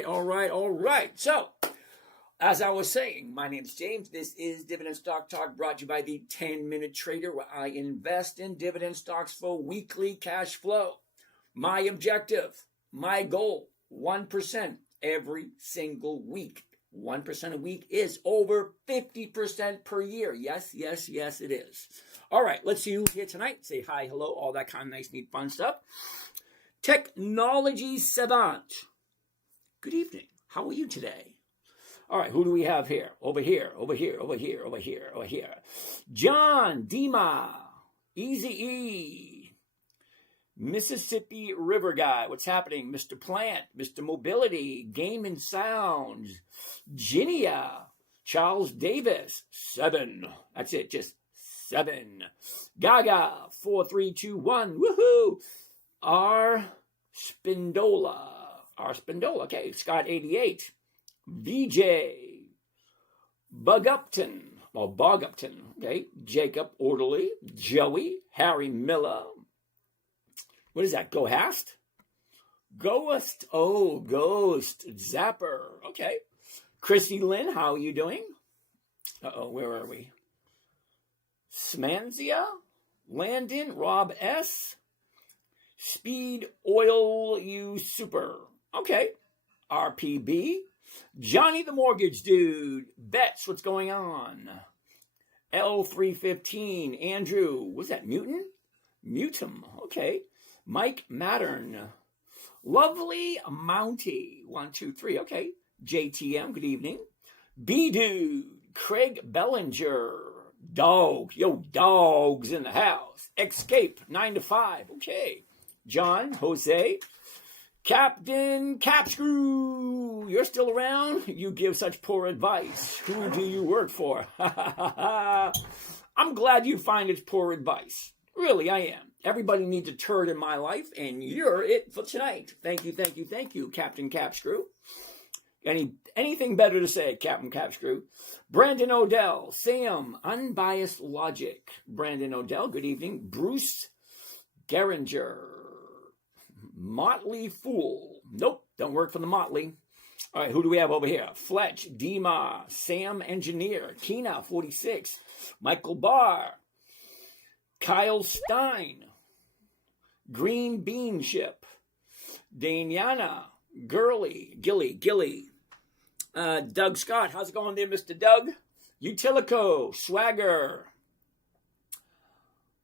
right. So, as I was saying, my name's James. This is Dividend Stock Talk, brought to you by the 10-Minute Trader, where I invest in dividend stocks for weekly cash flow. My objective, my goal, 1% every single week. 1% a week is over 50% per year. Yes, it is. All right, let's see who's here tonight. Say hi, hello, all that kind of nice, neat, fun stuff. Technology Savant. Good evening. How are you today? All right, who do we have here? Over here. John Dima, Easy E, Mississippi River Guy. What's happening? Mr. Plant, Mr. Mobility, Game and Sounds, Ginia, Charles Davis, 7. That's it, just 7. Gaga, 4321. Woohoo! R. Spindola. Okay. Scott, 88. VJ. Bogupton. Okay. Jacob Orderly. Joey. Harry Miller. What is that? Gohast? Ghost. Oh, Ghost. Zapper. Okay. Chrissy Lynn, how are you doing? Where are we? Smanzia. Landon. Rob S. Speed Oil You Super. Okay. RPB. Johnny the Mortgage Dude. Bets, what's going on? L315. Andrew. What's that? Mutum. Okay. Mike Mattern. Lovely Mountie. 1, 2, 3. Okay. JTM. Good evening. B-Dude. Craig Bellinger. Dog. Yo, dogs in the house. Escape. 9 to 5. Okay. John, Jose, Captain Capscrew, you're still around? You give such poor advice. Who do you work for? I'm glad you find it's poor advice. Really, I am. Everybody needs a turd in my life, and you're it for tonight. Thank you, Captain Capscrew. Anything better to say, Captain Capscrew? Brandon Odell, Sam, Unbiased Logic. Brandon Odell, good evening. Bruce Geringer. Motley Fool. Nope, don't work for the Motley. All right, who do we have over here? Fletch, Dima, Sam Engineer, Kina, 46, Michael Barr, Kyle Stein, Green Bean Ship, Daniana, Gilly, Doug Scott. How's it going there, Mr. Doug? Utilico, Swagger,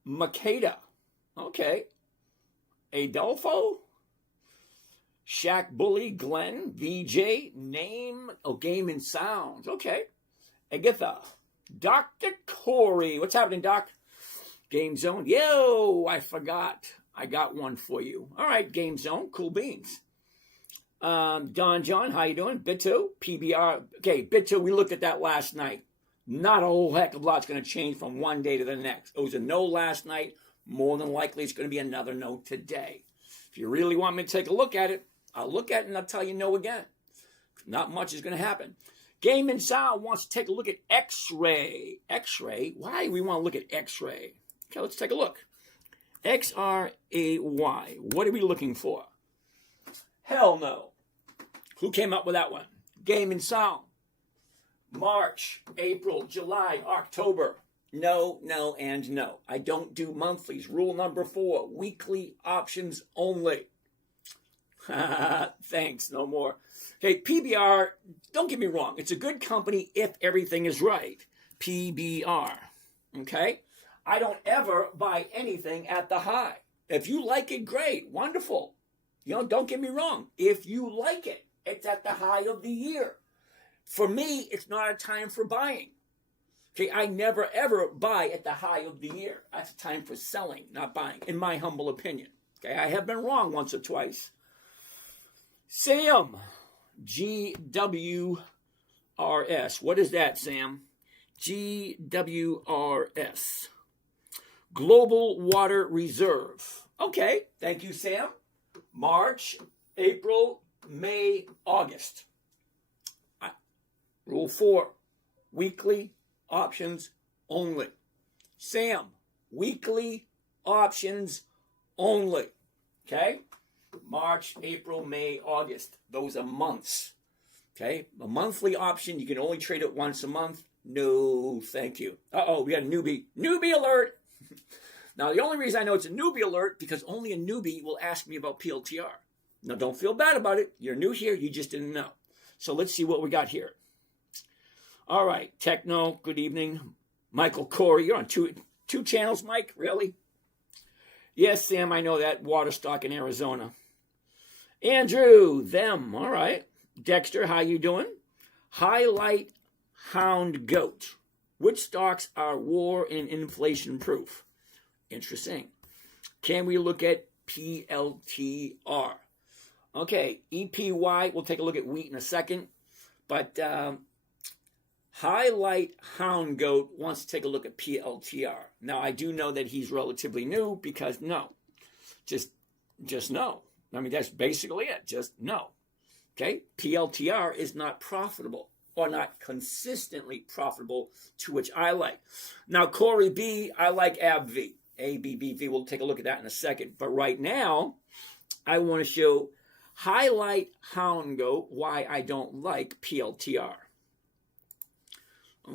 Makeda. Okay. Adolfo, Shaq Bully, Glenn, VJ, Name, Game and Sounds. Okay. Agatha, Dr. Corey. What's happening, Doc? Game Zone. Yo, I forgot. I got one for you. All right, Game Zone. Cool beans. Don John, how you doing? Bit2, PBR. Okay, Bit2, we looked at that last night. Not a whole heck of a lot's going to change from one day to the next. It was a no last night. More than likely, it's going to be another no today. If you really want me to take a look at it, I'll look at it and I'll tell you no again. Not much is going to happen. Game and Sound wants to take a look at X-Ray. X-Ray? Why do we want to look at X-Ray? Okay, let's take a look. X-R-A-Y. What are we looking for? Hell no. Who came up with that one? Game and Sound. March, April, July, October. No, and no. I don't do monthlies. Rule number 4, weekly options only. Thanks, no more. Okay, PBR, don't get me wrong. It's a good company if everything is right. PBR, okay? I don't ever buy anything at the high. If you like it, great, wonderful. Don't get me wrong. If you like it, it's at the high of the year. For me, it's not a time for buying. Okay, I never, ever buy at the high of the year. That's a time for selling, not buying, in my humble opinion. Okay, I have been wrong once or twice. Sam, GWRS. What is that, Sam? GWRS. Global Water Reserve. Okay, thank you, Sam. March, April, May, August. Rule 4, weekly options only. Sam, weekly options only. Okay? March, April, May, August. Those are months. Okay? A monthly option, you can only trade it once a month. No, thank you. Uh-oh, we got a newbie. Newbie alert! Now, the only reason I know it's a newbie alert, because only a newbie will ask me about PLTR. Now, don't feel bad about it. You're new here. You just didn't know. So let's see what we got here. All right. Techno, good evening. Michael Corey, you're on two channels, Mike? Really? Yes, Sam, I know that. Water stock in Arizona. Andrew, them. All right. Dexter, how you doing? Highlight Hound Goat. Which stocks are war and inflation proof? Interesting. Can we look at PLTR? Okay, EPY, we'll take a look at wheat in a second. But Highlight Hound Goat wants to take a look at PLTR. Now, I do know that he's relatively new because no. Just no. I mean, that's basically it. Just no. Okay? PLTR is not profitable or not consistently profitable, to which I like. Now, Corey B, I like ABV. ABBV, we'll take a look at that in a second. But right now, I want to show Highlight Hound Goat why I don't like PLTR.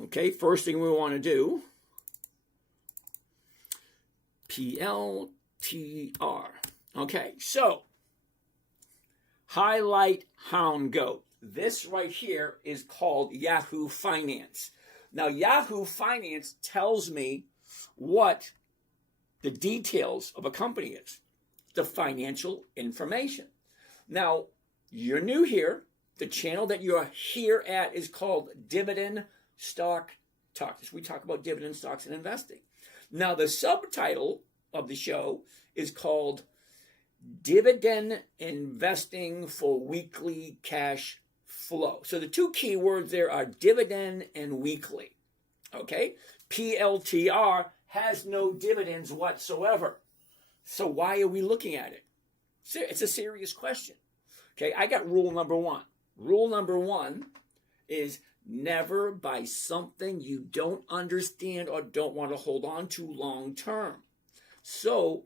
Okay, first thing we want to do, PLTR. Okay, so Highlight Hound Goat. This right here is called Yahoo Finance. Now, Yahoo Finance tells me what the details of a company is, the financial information. Now, you're new here. The channel that you're here at is called Dividend Stock Talks. We talk about dividend stocks and investing. Now, the subtitle of the show is called Dividend Investing for Weekly Cash Flow. So the two key words there are dividend and weekly. Okay? PLTR has no dividends whatsoever. So why are we looking at it? It's a serious question. Okay, I got rule number one. Rule number one is never buy something you don't understand or don't want to hold on to long term. So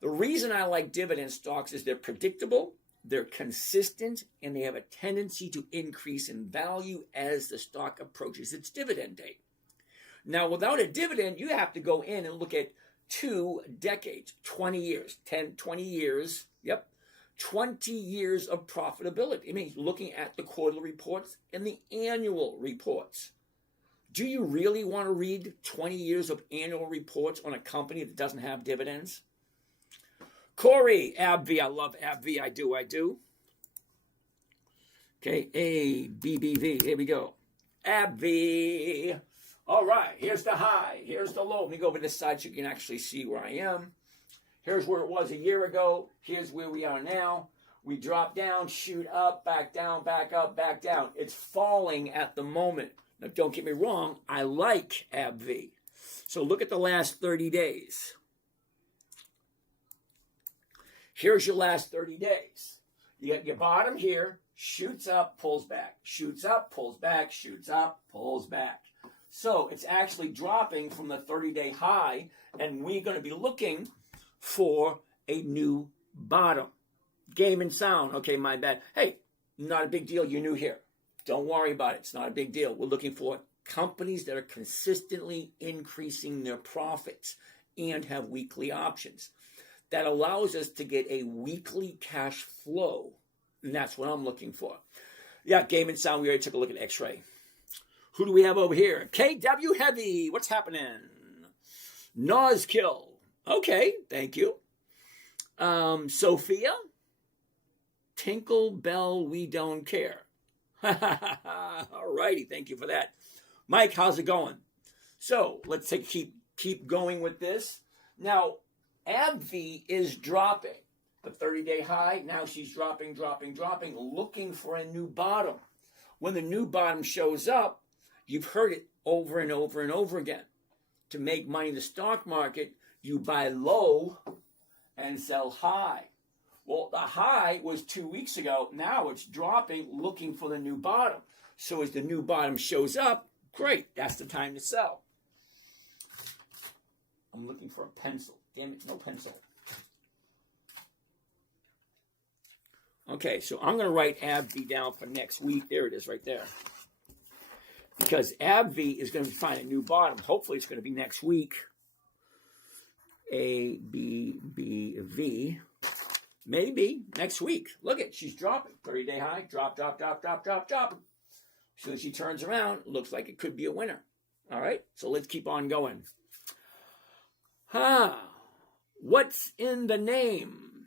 the reason I like dividend stocks is they're predictable, they're consistent, and they have a tendency to increase in value as the stock approaches its dividend date. Now, without a dividend, you have to go in and look at 2 decades, 20 years, 20 years, 20 years of profitability. I mean, looking at the quarterly reports and the annual reports. Do you really want to read 20 years of annual reports on a company that doesn't have dividends? Corey, AbbVie, I love AbbVie, I do. Okay, ABBV, here we go. AbbVie. All right, here's the high, here's the low. Let me go over this side so you can actually see where I am. Here's where it was a year ago. Here's where we are now. We drop down, shoot up, back down, back up, back down. It's falling at the moment. Now, don't get me wrong, I like AbbVie. So look at the last 30 days. Here's your last 30 days. You got your bottom here, shoots up, pulls back, shoots up, pulls back, shoots up, pulls back. So it's actually dropping from the 30-day high, and we're going to be looking for a new bottom. Game and sound. Okay, my bad. Hey, not a big deal. You're new here. Don't worry about it. It's not a big deal. We're looking for companies that are consistently increasing their profits and have weekly options. That allows us to get a weekly cash flow. And that's what I'm looking for. Yeah, game and sound. We already took a look at X-ray. Who do we have over here? KW Heavy. What's happening? Nozkill. Okay, thank you. Sophia. Tinkle Bell, we don't care. All righty, thank you for that. Mike, how's it going? So let's keep going with this. Now, AbbVie is dropping. The 30-day high, now she's dropping, looking for a new bottom. When the new bottom shows up, you've heard it over and over and over again. To make money in the stock market, you buy low and sell high. Well, the high was 2 weeks ago. Now it's dropping, looking for the new bottom. So as the new bottom shows up, great, that's the time to sell. I'm looking for a pencil. Damn it, no pencil. Okay, so I'm going to write AbbVie down for next week. There it is right there. Because AbbVie is going to find a new bottom. Hopefully it's going to be next week. ABBV. Maybe next week. Look at, she's dropping. 30-day high. Drop. As soon as she turns around, looks like it could be a winner. All right, so let's keep on going. What's in the name?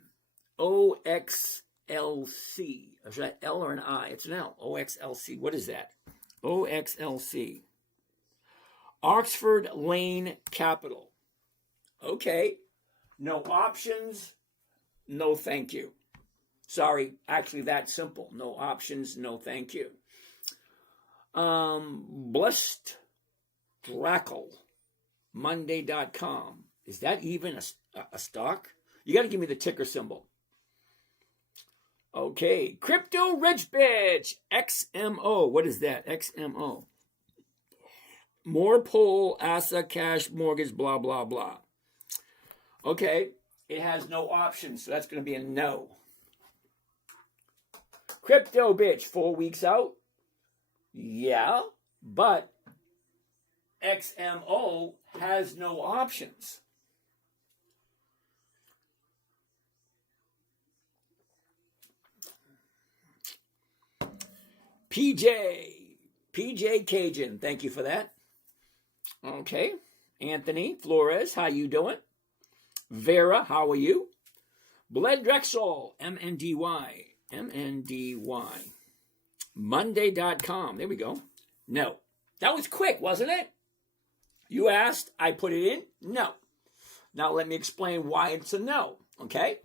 OXLC. Is that L or an I? It's an L. OXLC. What is that? OXLC. Oxford Lane Capital. Okay. No options. No thank you. Sorry. Actually, that simple. No options. No thank you. Blessed Drackle. Monday.com. Is that even a stock? You got to give me the ticker symbol. Okay. Crypto Rich Bitch. XMO. What is that? XMO. More pull, ASA, cash, mortgage, blah, blah, blah. Okay. It has no options, so that's going to be a no. Crypto Bitch. 4 weeks out. Yeah, but XMO has no options. PJ Cajun, thank you for that. Okay, Anthony Flores, how you doing? Vera, how are you? Bled Drexel, MNDY. Monday.com, there we go. No, that was quick, wasn't it? You asked, I put it in, no. Now let me explain why it's a no, okay?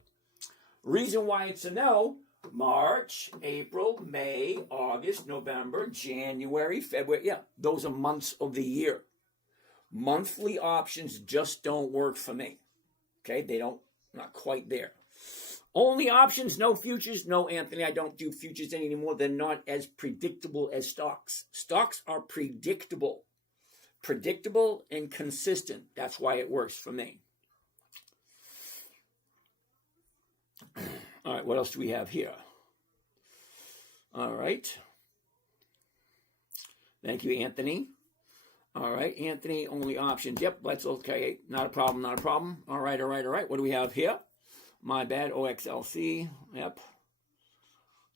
Reason why it's a no: March, April, May, August, November, January, February. Yeah, those are months of the year. Monthly options just don't work for me. Okay, they don't, not quite there. Only options, no futures. No, Anthony, I don't do futures anymore. They're not as predictable as stocks. Stocks are predictable. Predictable and consistent. That's why it works for me. All right, what else do we have here? All right. Thank you, Anthony. All right, Anthony, only options. Yep, that's okay. Not a problem. All right. What do we have here? My bad, OXLC. Yep.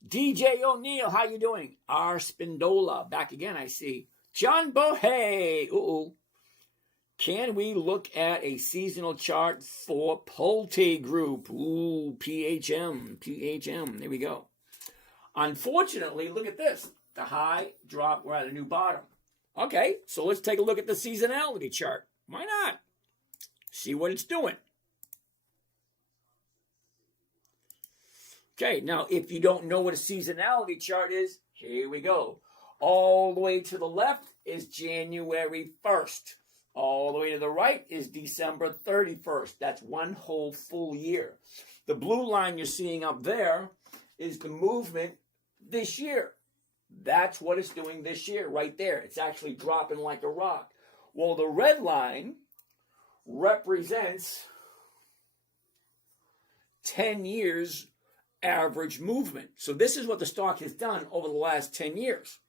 DJ O'Neill, how you doing? R. Spindola, back again, I see. John Bohey. Can we look at a seasonal chart for Pulte Group? PHM. There we go. Unfortunately, look at this. The high drop, we're at a new bottom. Okay, so let's take a look at the seasonality chart. Why not? See what it's doing. Okay, now if you don't know what a seasonality chart is, here we go. All the way to the left is January 1st. All the way to the right is December 31st. That's one whole full year. The blue line you're seeing up there is the movement this year. That's what it's doing this year right there. It's actually dropping like a rock. Well, the red line represents 10 years average movement. So this is what the stock has done over the last 10 years.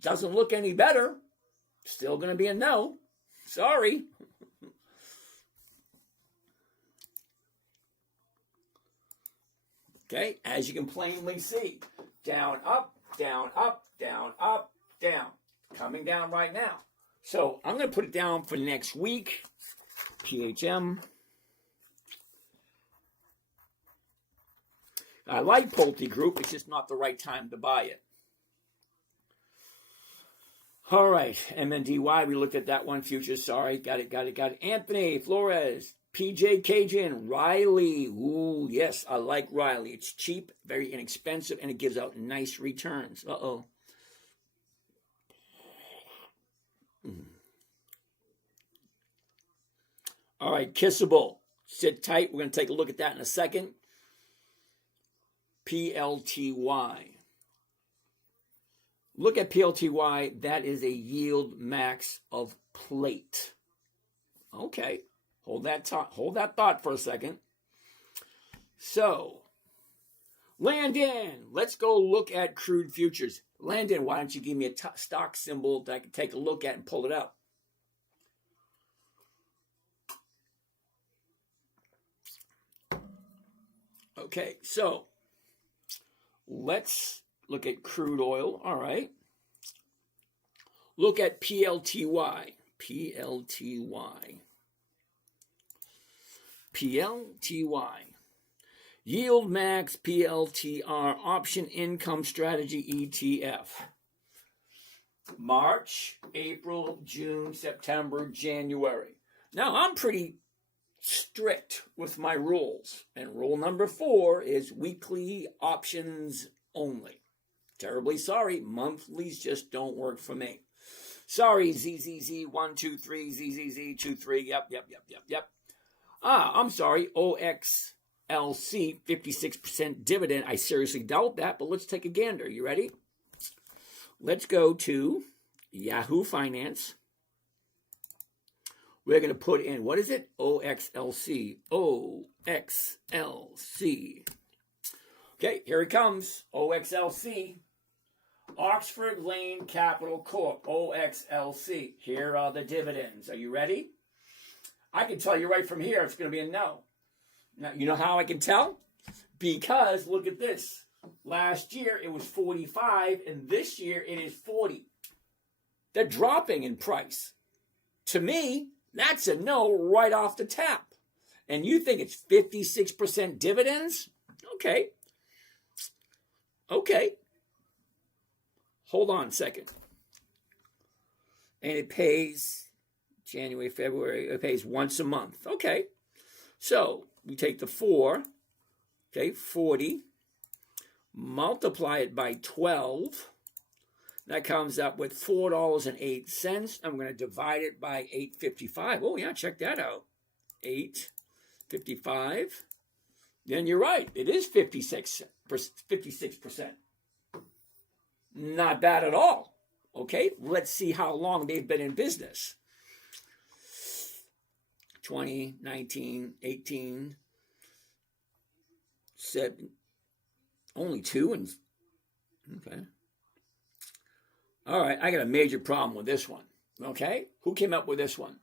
Doesn't look any better. Still going to be a no. Sorry. Okay, as you can plainly see, down, up, down, up, down, up, down. Coming down right now. So I'm going to put it down for next week. PHM. I like Pulte Group. It's just not the right time to buy it. All right. MNDY. We looked at that one. Futures. Sorry. Got it. Anthony Flores. PJ Cajun. Riley. Ooh, yes. I like Riley. It's cheap, very inexpensive, and it gives out nice returns. Uh-oh. All right. Kissable. Sit tight. We're going to take a look at that in a second. PLTY. Look at PLTY. That is a yield max of plate. Okay. Hold that thought for a second. So, Landon, let's go look at crude futures. Landon, why don't you give me a stock symbol that I can take a look at and pull it up? Okay, so let's look at crude oil. All right. Look at PLTY. PLTY. PLTY. Yield Max PLTR Option Income Strategy ETF. March, April, June, September, January. Now, I'm pretty strict with my rules. And rule number 4 is weekly options only. Terribly sorry, monthlies just don't work for me. Sorry, ZZZ123, ZZZ23, yep. I'm sorry, OXLC, 56% dividend. I seriously doubt that, but let's take a gander. You ready? Let's go to Yahoo Finance. We're going to put in, what is it? OXLC. OXLC. Okay, here it comes. OXLC. Oxford Lane Capital Corp. OXLC. Here are the dividends. Are you ready? I can tell you right from here it's going to be a no. Now, you know how I can tell? Because, look at this. Last year it was 45, and this year it is 40. They're dropping in price. To me, that's a no right off the tap. And you think it's 56% dividends? Okay. Hold on a second. And it pays January, February, it pays once a month. Okay. So we take the 4, okay, 40, multiply it by 12. That comes up with $4.08. I'm going to divide it by 8.55. Oh, yeah, check that out. 8.55. Then you're right. It is 56%. Not bad at all. Okay, let's see how long they've been in business. 20, 19, 18, 7, only 2. And okay. All right, I got a major problem with this one. Okay, who came up with this one?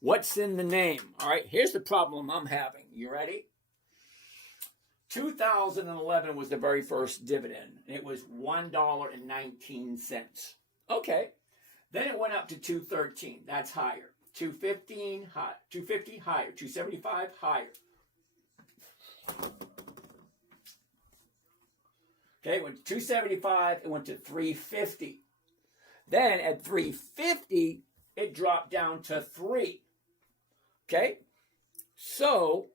What's in the name? All right, here's the problem I'm having. You ready? 2011 was the very first dividend. It was $1.19. Okay, then it went up to 213. That's higher. 215 high, 250 higher, 275 higher. Okay, it went to 275. It went to 350. Then at 350, it dropped down to 3. Okay? So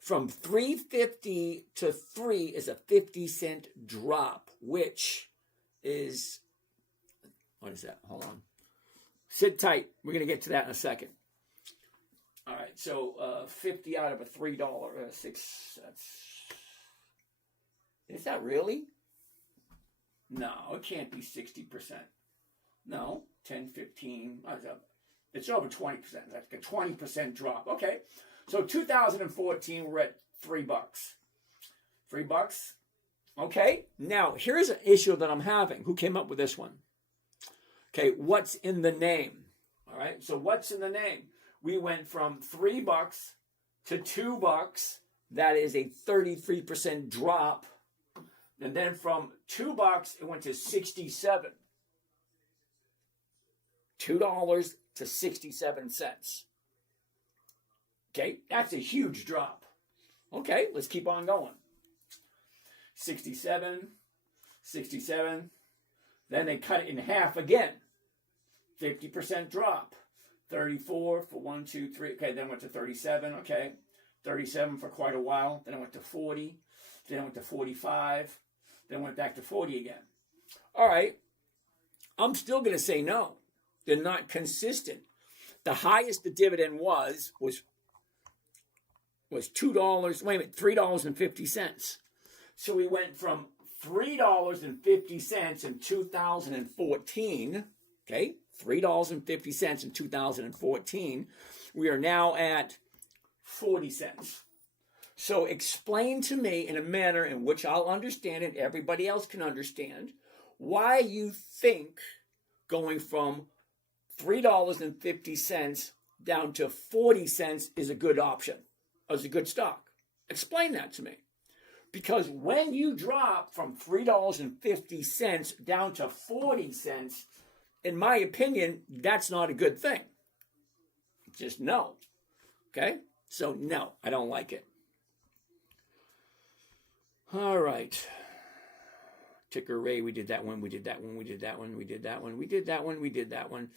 from 350 to 3 is a 50-cent drop, which is, what is that? Hold on. Sit tight. We're going to get to that in a second. All right, so 50 out of a $3, 6, is that really? No, it can't be 60%. No, 10, 15, it's over 20%. That's a 20% drop. Okay, so 2014, we're at $3. $3. Okay, now here's an issue that I'm having. Who came up with this one? Okay, what's in the name? All right, so what's in the name? We went from $3 to $2. That is a 33% drop. And then from $2, it went to 67. $2 to 67 cents. Okay, that's a huge drop. Okay, let's keep on going. 67, 67. Then they cut it in half again. 50% drop. 34 for 1, 2, 3. Okay, then went to 37. Okay, 37 for quite a while. Then I went to 40. Then I went to 45. Then went back to 40 again. All right, I'm still going to say no. They're not consistent. The highest the dividend was $2. Wait a minute, $3.50. So we went from $3.50 in 2014. Okay, $3.50 in 2014. We are now at 40 cents. So explain to me in a manner in which I'll understand and everybody else can understand why you think going from $3.50 down to 40 cents is a good option, is a good stock. Explain that to me. Because when you drop from $3.50 down to 40 cents, in my opinion, that's not a good thing. Just no. Okay? So no, I don't like it. All right. Ticker Ray, we did that one, we did that one, we did that one, we did that one, we did that one, we did that one.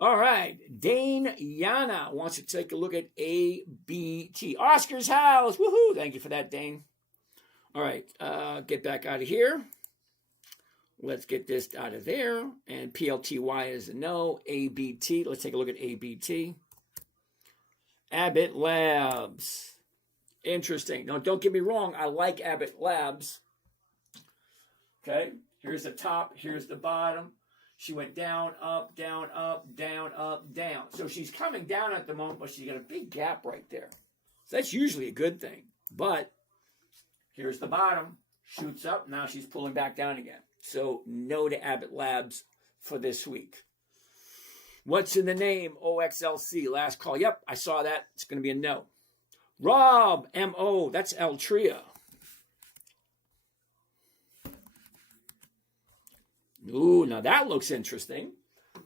All right. Dane Yana wants to take a look at ABT. Oscar's house. Woohoo. Thank you for that, Dane. All right. Get back out of here. Let's get this out of there. And PLTY is a no. ABT. Let's take a look at ABT. Abbott Labs. Interesting. Now, don't get me wrong. I like Abbott Labs. Okay. Here's the top. Here's the bottom. She went down, up, down, up, down, up, down. So she's coming down at the moment, but she's got a big gap right there. So that's usually a good thing. But here's the bottom. Shoots up. Now she's pulling back down again. So no to Abbott Labs for this week. What's in the name? OXLC. Last call. Yep, I saw that. It's going to be a no. Rob, M-O. That's Altria. Ooh, now that looks interesting.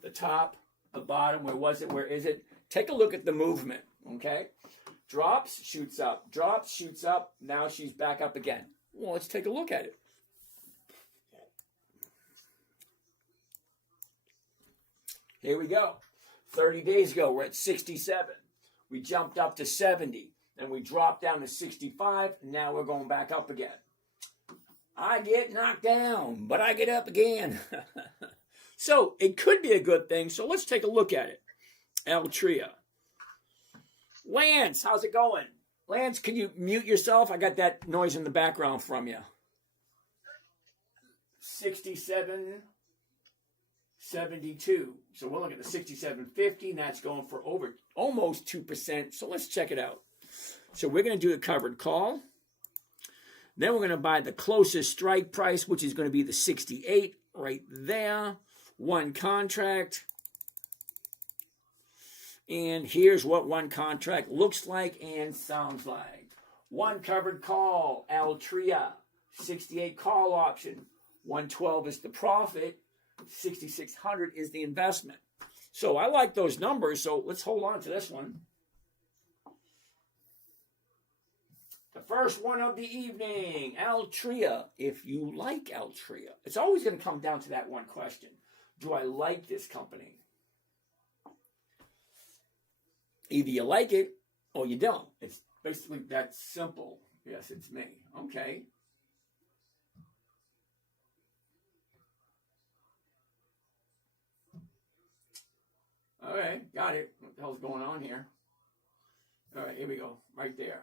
The top, the bottom, where was it? Where is it? Take a look at the movement, okay? Drops, shoots up. Drops, shoots up. Now she's back up again. Well, let's take a look at it. Here we go. 30 days ago, we're at 67. We jumped up to 70. Then we dropped down to 65. Now we're going back up again. I get knocked down, but I get up again. So it could be a good thing. So let's take a look at it. Altria. Lance, how's it going? Lance, can you mute yourself? I got that noise in the background from you. 67, 72. So we're looking at the 67.50, and that's going for over almost 2%. So let's check it out. So we're going to do a covered call. Then we're going to buy the closest strike price, which is going to be the 68 right there. One contract. And here's what one contract looks like and sounds like. One covered call, Altria. 68 call option. 112 is the profit. 6,600 is the investment. So I like those numbers, so let's hold on to this one. The first one of the evening, Altria. If you like Altria, it's always going to come down to that one question. Do I like this company? Either you like it or you don't. It's basically that simple. Yes, it's me. Okay. All right, got it. What the hell's going on here? All right, here we go. Right there.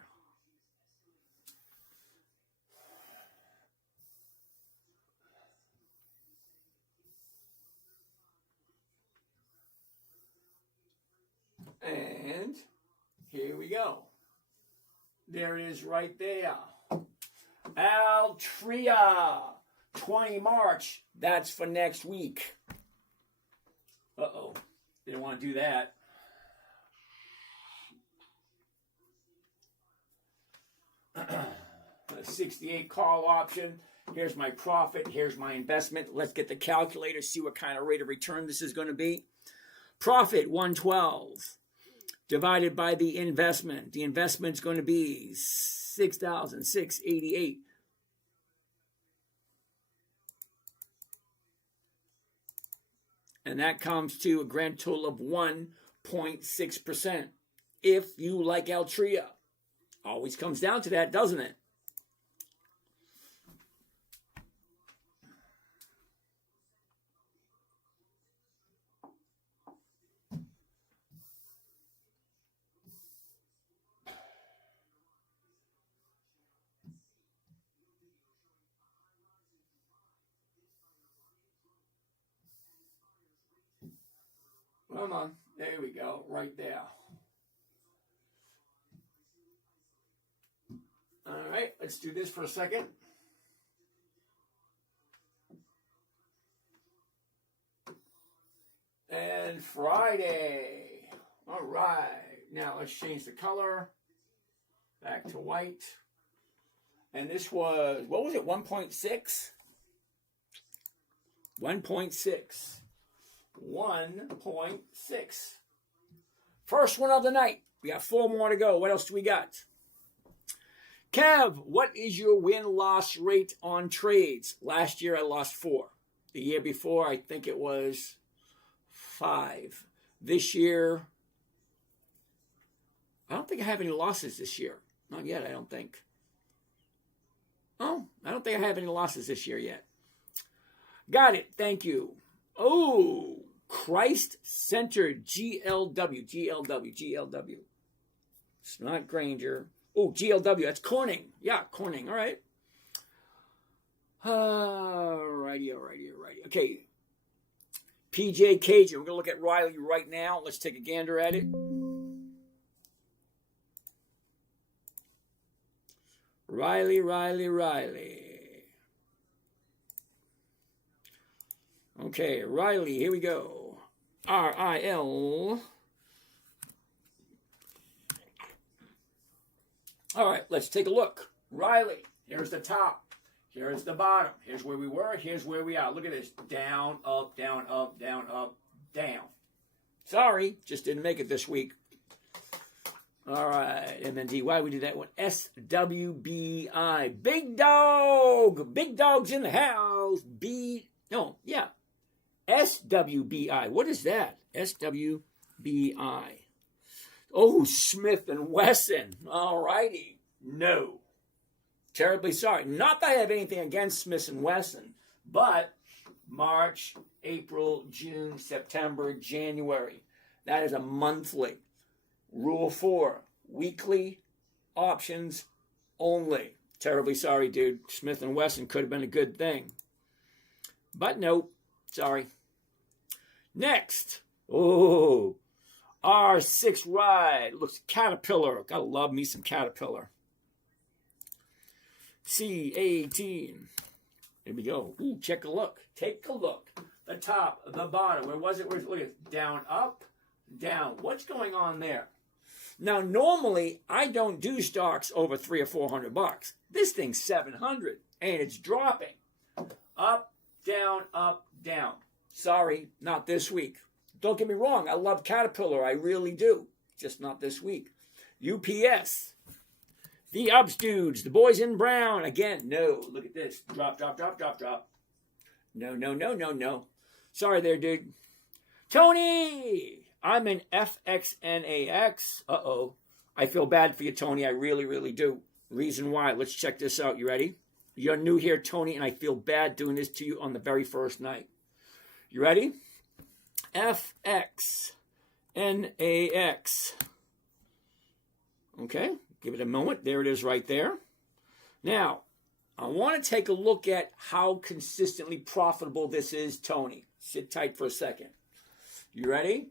And here we go. There it is right there. Altria, 20 March. That's for next week. Uh-oh. Didn't want to do that. The 68 call option. Here's my profit. Here's my investment. Let's get the calculator, see what kind of rate of return this is going to be. Profit, 112. Divided by the investment. The investment's going to be 6,688. And that comes to a grand total of 1.6%. If you like Altria. Always comes down to that, doesn't it? Come on. There we go. Right there. All right, let's do this for a second. And Friday. All right. Now let's change the color back to white. And this was, what was it, 1.6? 1.6. 1.6. First one of the night. We got 4 more to go. What else do we got? Kev, what is your win-loss rate on trades? Last year I lost 4. The year before I think it was 5. This year, I don't think I have any losses this year. Not yet, I don't think. Oh, I don't think I have any losses this year yet. Got it. Thank you. Oh, Christ-centered GLW. It's not Granger. Oh, GLW. That's Corning. Yeah, Corning. All right. Alrighty. Okay. PJ Cajun. We're going to look at Riley right now. Let's take a gander at it. Riley. Okay, Riley, here we go. RIL. All right, let's take a look. Riley, here's the top. Here's the bottom. Here's where we were. Here's where we are. Look at this. Down, up, down, up, down, up, down. Sorry, just didn't make it this week. All right, MND. Why we do that one? SWBI. Big dog. Big dog's in the house. SWBI. What is that? SWBI. Oh, Smith and Wesson. All righty. No. Terribly sorry. Not that I have anything against Smith and Wesson, but March, April, June, September, January. That is a monthly. Rule 4, weekly options only. Terribly sorry, dude. Smith & Wesson could have been a good thing. But nope. Sorry. Next. Oh, R6 ride. Looks Caterpillar. Gotta love me some Caterpillar. C18. Here we go. Ooh, check a look. Take a look. The top, the bottom. Where was it? Look at down, up, down. What's going on there? Now, normally, I don't do stocks over $300 or $400. This thing's $700, and it's dropping. Up, down, Sorry, not this week. Don't get me wrong. I love Caterpillar. I really do. Just not this week. UPS. The Ups dudes. The boys in brown. Again, no. Look at this. Drop. No. Sorry there, dude. Tony! I'm an FXNAX. Uh-oh. I feel bad for you, Tony. I really, really do. Reason why. Let's check this out. You ready? You're new here, Tony, and I feel bad doing this to you on the very first night. You ready? FXNAX. Okay. Give it a moment. There it is right there. Now, I want to take a look at how consistently profitable this is, Tony. Sit tight for a second. You ready?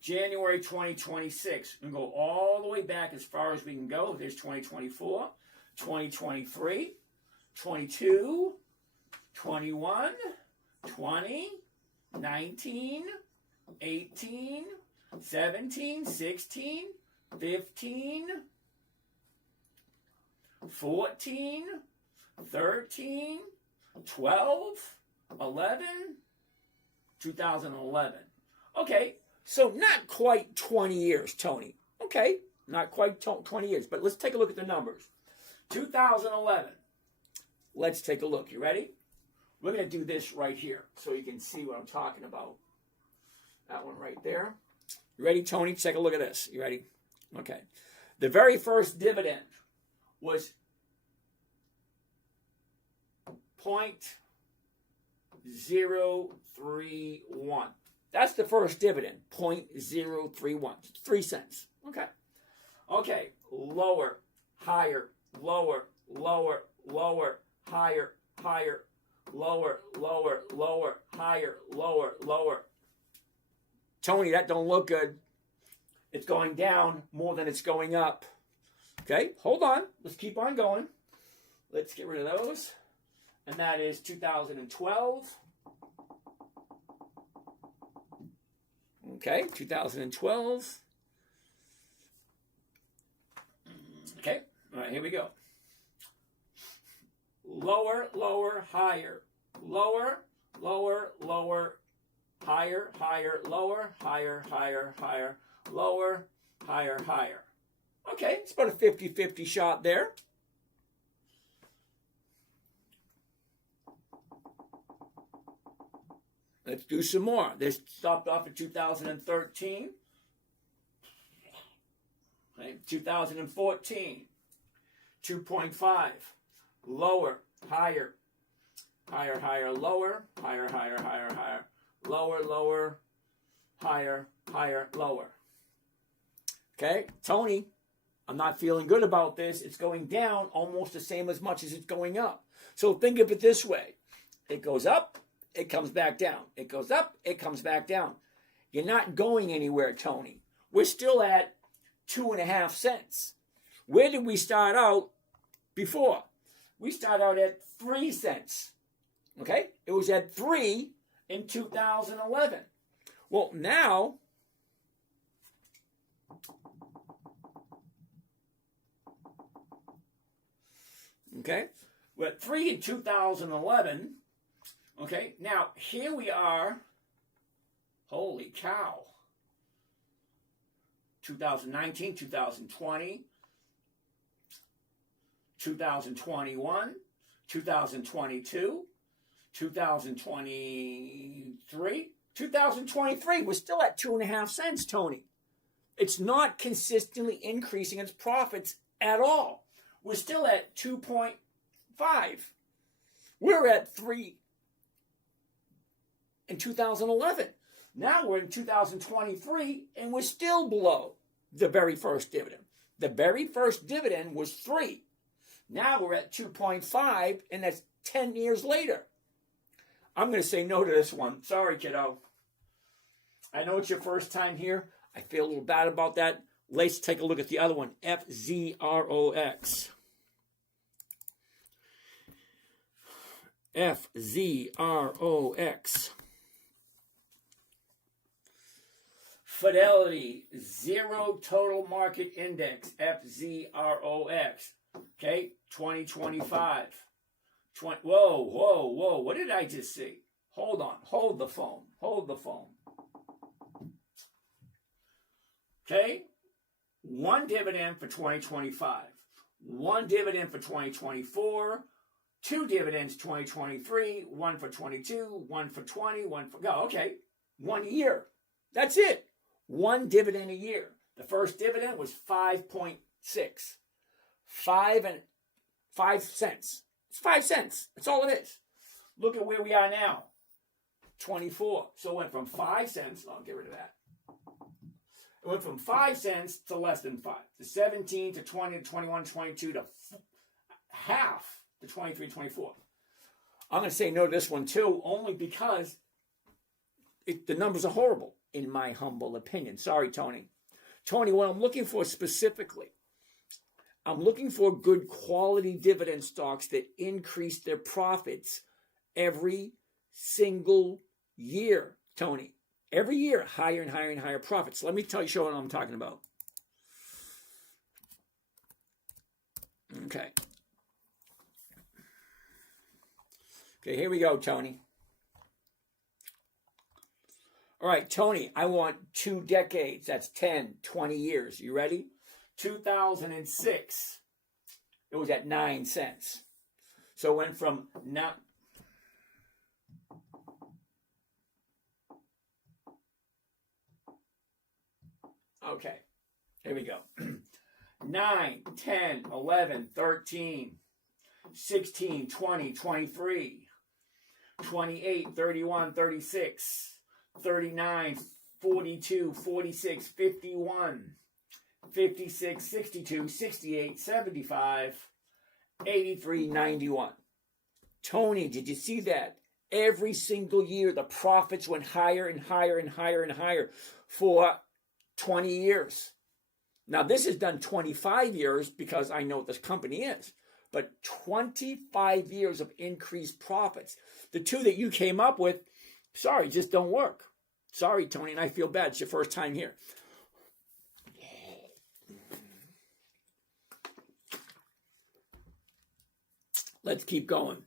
January 2026. We can go all the way back as far as we can go. There's 2024, 2023, 22, 21, 20, 19, 18, 17, 16, 15, 14, 13, 12, 11, 2011. Okay, so not quite 20 years, Tony. Okay, not quite 20 years, but let's take a look at the numbers. 2011. Let's take a look. You ready? We're going to do this right here so you can see what I'm talking about. That one right there. You ready, Tony? Take a look at this. You ready? Okay. The very first dividend was 0.031. That's the first dividend, 0.031, 3 cents. Okay. Okay, lower, higher, lower, lower, lower, higher, higher, lower, lower, lower, higher, lower, lower. Tony, that don't look good. It's going down more than it's going up. Okay, hold on. Let's keep on going. Let's get rid of those. And that is 2012. Okay, 2012. Okay, all right, here we go. Lower, lower, higher. Lower, lower, lower, higher, higher, lower, higher, higher, higher, lower, higher, higher. Okay, it's about a 50-50 shot there. Let's do some more. This stopped off at 2013. Okay, 2014. 2.5. Lower, higher, higher, higher, lower, higher, higher, higher, higher, lower, lower, higher, higher, lower. Okay, Tony, I'm not feeling good about this. It's going down almost the same as much as it's going up. So think of it this way. It goes up, it comes back down. It goes up, it comes back down. You're not going anywhere, Tony. We're still at 2.5 cents. Where did we start out before? We started out at 3 cents. Okay? It was at 3 in 2011. Well, now, okay, we're at 3 in 2011. Okay, now here we are. Holy cow. 2019, 2020, 2021, 2022, 2023, 2023. We're still at 2.5 cents, Tony. It's not consistently increasing its profits at all. We're still at 2.5. We're at 3 in 2011. Now we're in 2023, and we're still below the very first dividend. The very first dividend was 3. Now we're at 2.5, and that's 10 years later. I'm going to say no to this one. Sorry, kiddo. I know it's your first time here. I feel a little bad about that. Let's take a look at the other one, FZROX. FZROX. Fidelity, Zero Total Market Index, FZROX. Okay, 2025. Whoa. What did I just see? Hold on. Hold the phone. Okay, 1 dividend for 2025. 1 dividend for 2024. 2 dividends 2023. 1 for 22. 1 for 20. 1 for... Oh, okay. 1 year. That's it. 1 dividend a year. The first dividend was 5.6. 5 cents. It's 5 cents. That's all it is. Look at where we are now. 24. So it went from 5 cents. I'll get rid of that. It went from 5 cents to less than 5. To 17, to 20, to 21, 22, to half, to 23, 24. I'm going to say no to this one too, only because the numbers are horrible, in my humble opinion. Sorry, Tony. Tony, what I'm looking for specifically, I'm looking for good quality dividend stocks that increase their profits every single year, Tony. Every year, higher and higher and higher profits. Let me show what I'm talking about. Okay. Okay, here we go, Tony. All right, Tony, I want 2 decades. That's 10, 20 years. You ready? 2006, it was at 9 cents. So it went from not... Okay, here we go. 9, 10, 11, 13, 16, 20, 23, 28, 31, 36, 39, 42, 46, 51, 56, 62, 68, 75, 83, 91. Tony, did you see that? Every single year, the profits went higher and higher and higher and higher for 20 years. Now, this has done 25 years because I know what this company is. But 25 years of increased profits. The two that you came up with, sorry, just don't work. Sorry, Tony, and I feel bad. It's your first time here. Let's keep going.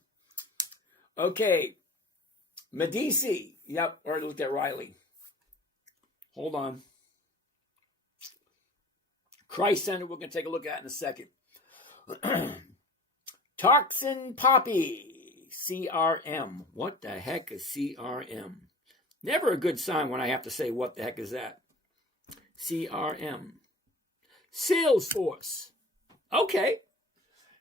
Okay. Medici. Yep, already looked at Riley. Hold on. Christ Center, we're going to take a look at in a second. Toxin Poppy. CRM. What the heck is CRM? Never a good sign when I have to say, what the heck is that? CRM. Salesforce. Okay.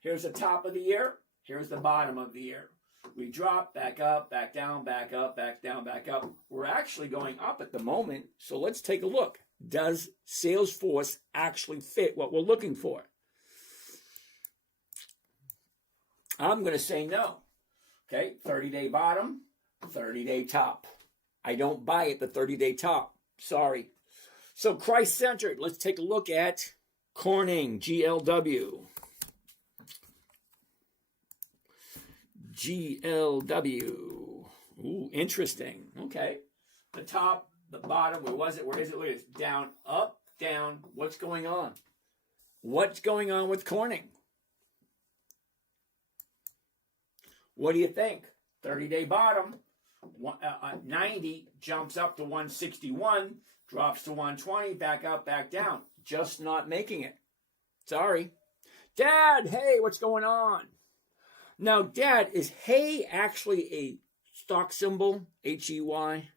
Here's the top of the year. Here's the bottom of the year. We drop back up, back down, back up, back down, back up. We're actually going up at the moment. So let's take a look. Does Salesforce actually fit what we're looking for? I'm going to say no. Okay, 30-day bottom, 30-day top. I don't buy it, the 30-day top. Sorry. So Christ-centered. Let's take a look at Corning, GLW. GLW. Ooh, interesting. Okay. The top, the bottom, where was it? Where is it? Look at it. Down, up, down. What's going on? What's going on with Corning? What do you think? 30-day bottom, 90, jumps up to 161, drops to 120, back up, back down. Just not making it. Sorry. Dad, hey, what's going on? Now, Dad, is hey actually a stock symbol, H-E-Y?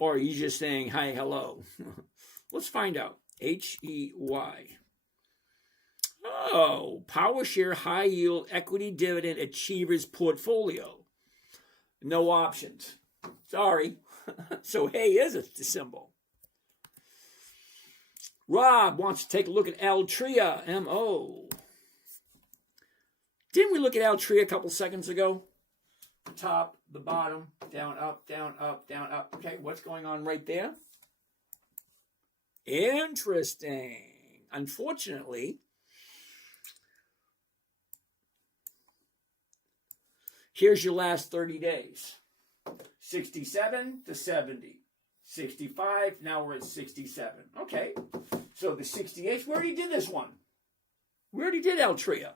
Or are you just saying hi, hello? Let's find out. H-E-Y. Oh, PowerShare High Yield Equity Dividend Achievers Portfolio. No options. Sorry. So hey is a symbol. Rob wants to take a look at Altria, M-O. Didn't we look at Altria a couple seconds ago? The top, the bottom, down, up, down, up, down, up. Okay, what's going on right there? Interesting. Unfortunately, here's your last 30 days. 67 to 70. 65, now we're at 67. Okay, so the 68, we already did this one. We already did Altria.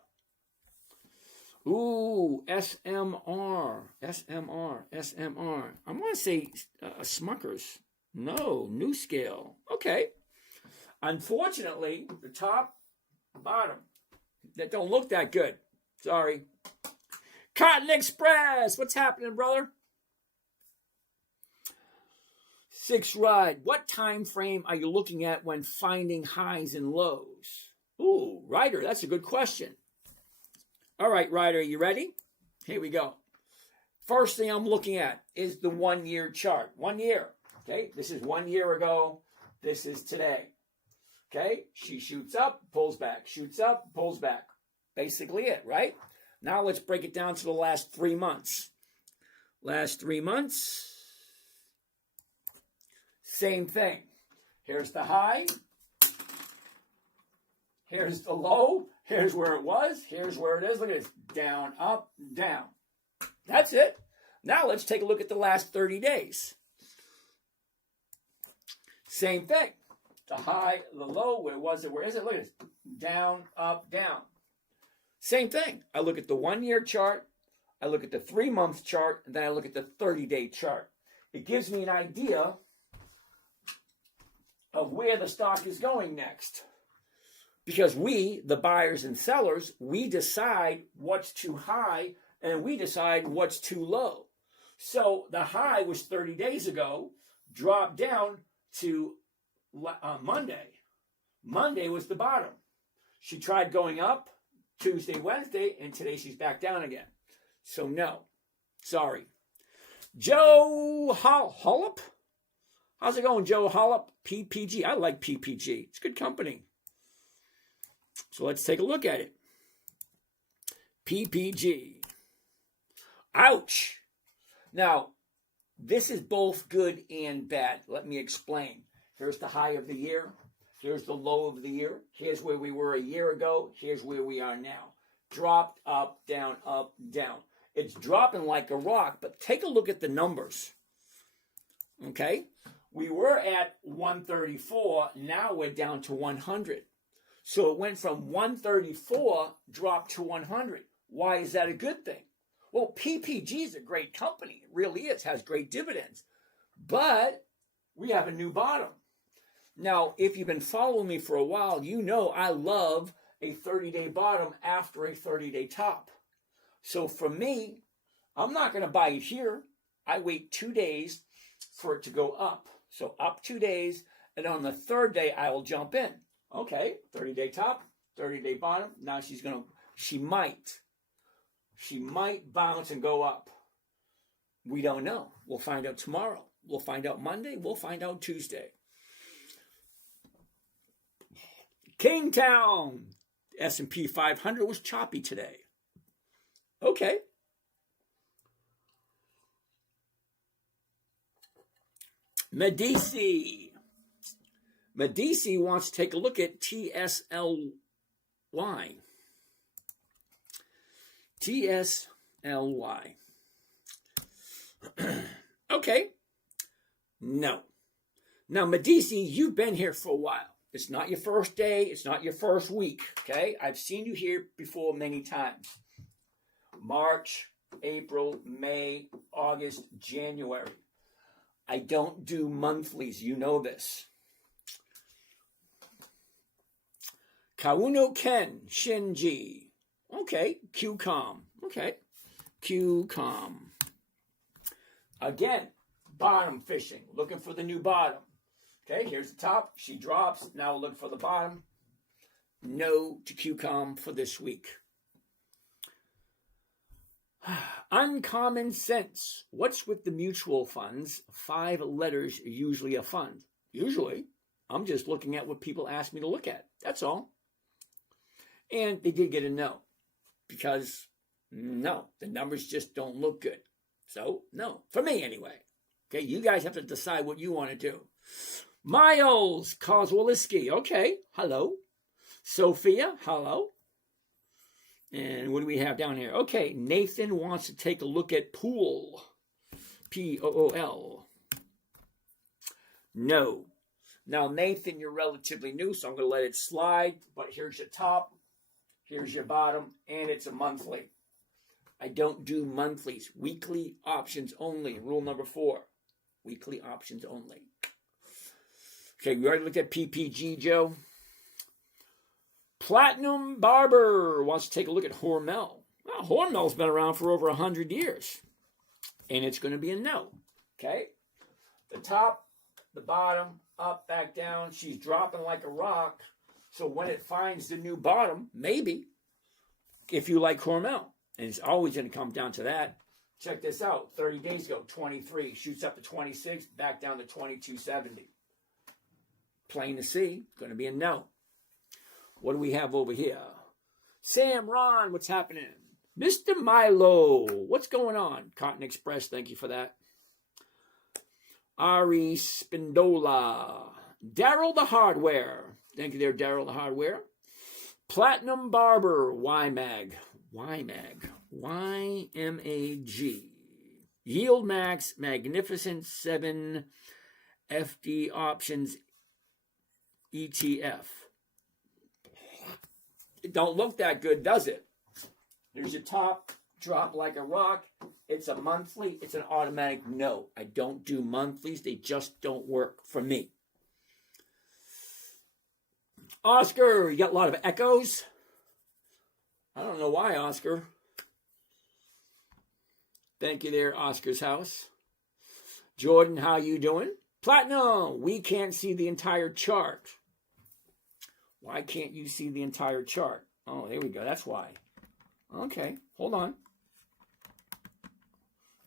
Ooh, SMR. I want to say Smuckers. No, New Scale. Okay. Unfortunately, the top, bottom, that don't look that good. Sorry. Cotton Express. What's happening, brother? 6 Ride. What time frame are you looking at when finding highs and lows? Ooh, Ryder, that's a good question. All right, Ryder, you ready? Here we go. First thing I'm looking at is the 1-year chart. 1 year. Okay, this is 1 year ago. This is today. Okay, she shoots up, pulls back, shoots up, pulls back. Basically it, right? Now let's break it down to the last 3 months. Last 3 months. Same thing. Here's the high. Here's the low. Here's where it was. Here's where it is. Look at this. Down, up, down. That's it. Now let's take a look at the last 30 days. Same thing. The high, the low, where was it? Where is it? Look at this. Down, up, down. Same thing. I look at the 1 year chart. I look at the 3 month chart. And then I look at the 30-day chart. It gives me an idea of where the stock is going next. Because we, the buyers and sellers, we decide what's too high and we decide what's too low. So the high was 30 days ago, dropped down to Monday. Monday was the bottom. She tried going up Tuesday, Wednesday, and today she's back down again. So no, sorry. Joe Hollop? How's it going, Joe Hollop? PPG. I like PPG. It's good company. So let's take a look at it. PPG. Ouch. Now, this is both good and bad. Let me explain. Here's the high of the year. Here's the low of the year. Here's where we were a year ago. Here's where we are now. Dropped, up, down, up, down. It's dropping like a rock, but take a look at the numbers. Okay? We were at 134. Now we're down to 100. So it went from 134, dropped to 100. Why is that a good thing? Well, PPG is a great company. It really is. Has great dividends. But we have a new bottom. Now, if you've been following me for a while, you know I love a 30-day bottom after a 30-day top. So for me, I'm not going to buy it here. I wait 2 days for it to go up. So up 2 days, and on the third day, I will jump in. Okay, 30-day top, 30-day bottom. Now she might bounce and go up. We don't know. We'll find out tomorrow. We'll find out Monday. We'll find out Tuesday. Kingtown, S&P 500 was choppy today. Okay. Medici wants to take a look at TSLY. TSLY. Okay. No. Now, Medici, you've been here for a while. It's not your first day. It's not your first week. Okay? I've seen you here before many times. March, April, May, August, January. I don't do monthlies. You know this. Kauno Ken Shinji. Okay. QCOM. Okay. QCOM. Again, bottom fishing. Looking for the new bottom. Okay, here's the top. She drops. Now look for the bottom. No to QCOM for this week. Uncommon sense. What's with the mutual funds? 5 letters, usually a fund. Usually. I'm just looking at what people ask me to look at. That's all. And they did get a no. Because, no, the numbers just don't look good. So, no. For me, anyway. Okay, you guys have to decide what you want to do. Miles Kozwaliski. Okay, hello. Sophia, hello. And what do we have down here? Okay, Nathan wants to take a look at Pool. Pool. No. Now, Nathan, you're relatively new, so I'm going to let it slide. But here's your top. Here's your bottom. And it's a monthly. I don't do monthlies. Weekly options only. Rule number 4. Weekly options only. Okay, we already looked at PPG, Joe. Platinum Barber wants to take a look at Hormel. Well, Hormel's been around for over 100 years. And it's going to be a no. Okay? The top, the bottom, up, back down. She's dropping like a rock. So when it finds the new bottom, maybe, if you like Hormel. And it's always going to come down to that. Check this out. 30 days ago, 23. Shoots up to 26. Back down to 22.70. Plain to see. Going to be a no. What do we have over here? Sam, Ron, what's happening? Mr. Milo, what's going on? Cotton Express, thank you for that. Ari Spindola. Daryl the Hardware. Thank you there, Daryl the Hardware. Platinum Barber, YMAG. YMAG. YMAG. Yield Max, Magnificent 7, FD Options, ETF. It don't look that good, does it? There's your top, drop like a rock. It's a monthly. It's an automatic no. I don't do monthlies. They just don't work for me. Oscar, you got a lot of echoes? I don't know why, Oscar. Thank you there, Oscar's house. Jordan, how you doing? Platinum, we can't see the entire chart. Why can't you see the entire chart? Oh, there we go. That's why. Okay, hold on.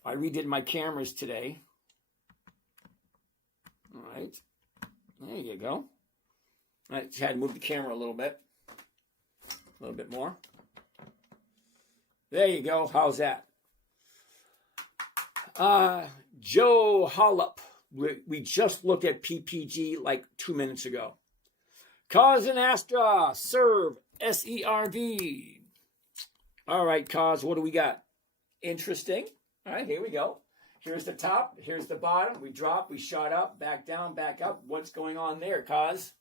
I redid my cameras today. All right. There you go. I just had to move the camera a little bit. A little bit more. There you go. How's that? Joe Hollup. We just looked at PPG like 2 minutes ago. Cause and Astra, serve, SERV. All right, Cause, what do we got? Interesting. All right, here we go. Here's the top, here's the bottom. We dropped, we shot up, back down, back up. What's going on there, Cause?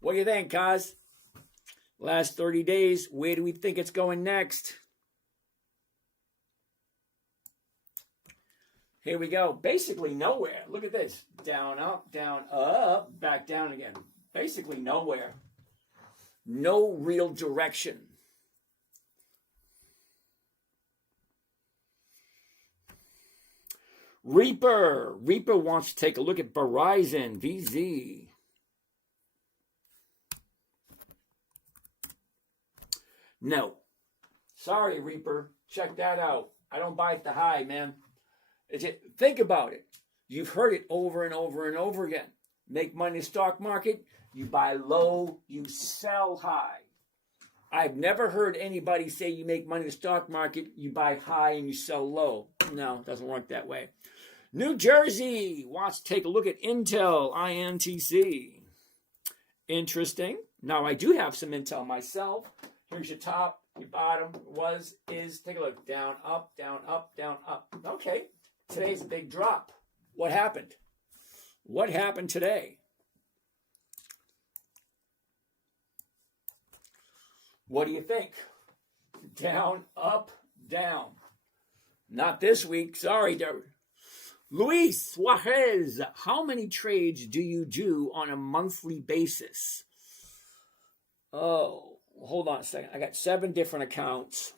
What do you think, Cause? Last 30 days, where do we think it's going next? Here we go. Basically nowhere. Look at this. Down, up, back down again. Basically nowhere. No real direction. Reaper wants to take a look at Verizon, VZ. No. Sorry, Reaper. Check that out. I don't buy at the high, man. Think about it. You've heard it over and over and over again. Make money in the stock market. You buy low, you sell high. I've never heard anybody say you make money in the stock market, you buy high and you sell low. No, it doesn't work that way. New Jersey wants to take a look at Intel, INTC. Interesting. Now, I do have some Intel myself. Here's your top, your bottom, is. Take a look. Down, up, down, up, down, up. Okay. Today's a big drop. What happened? What happened today? What do you think? Down, up, down. Not this week. Sorry, David. Luis Suarez, how many trades do you do on a monthly basis? Oh, hold on a second. I got 7 different accounts.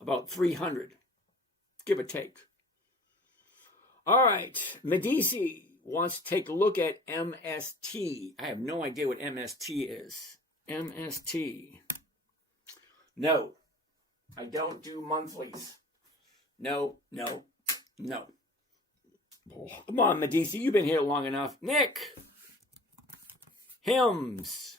About 300, give or take. All right, Medici wants to take a look at MST. I have no idea what MST is. MST. No, I don't do monthlies. No. Come on, Medici, you've been here long enough. Nick. Hymns.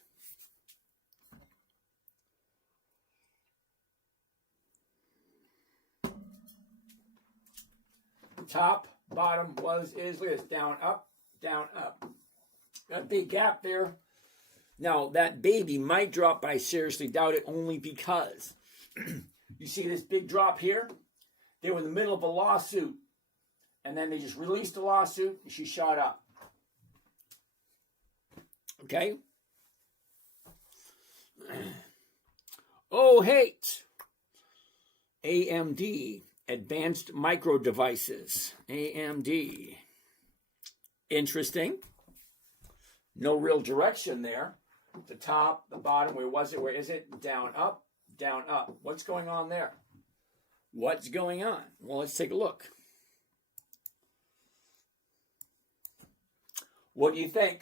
Top, bottom, is. Look at this. Down, up, down, up. Got a big gap there. Now, that baby might drop, but I seriously doubt it, only because you see this big drop here? They were in the middle of a lawsuit. And then they just released the lawsuit, and she shot up. Okay? Oh, hate. AMD. Advanced Micro Devices, AMD. Interesting. No real direction there. The top, the bottom, where was it? Where is it? Down, up, down, up. What's going on there? What's going on? Well, let's take a look. What do you think?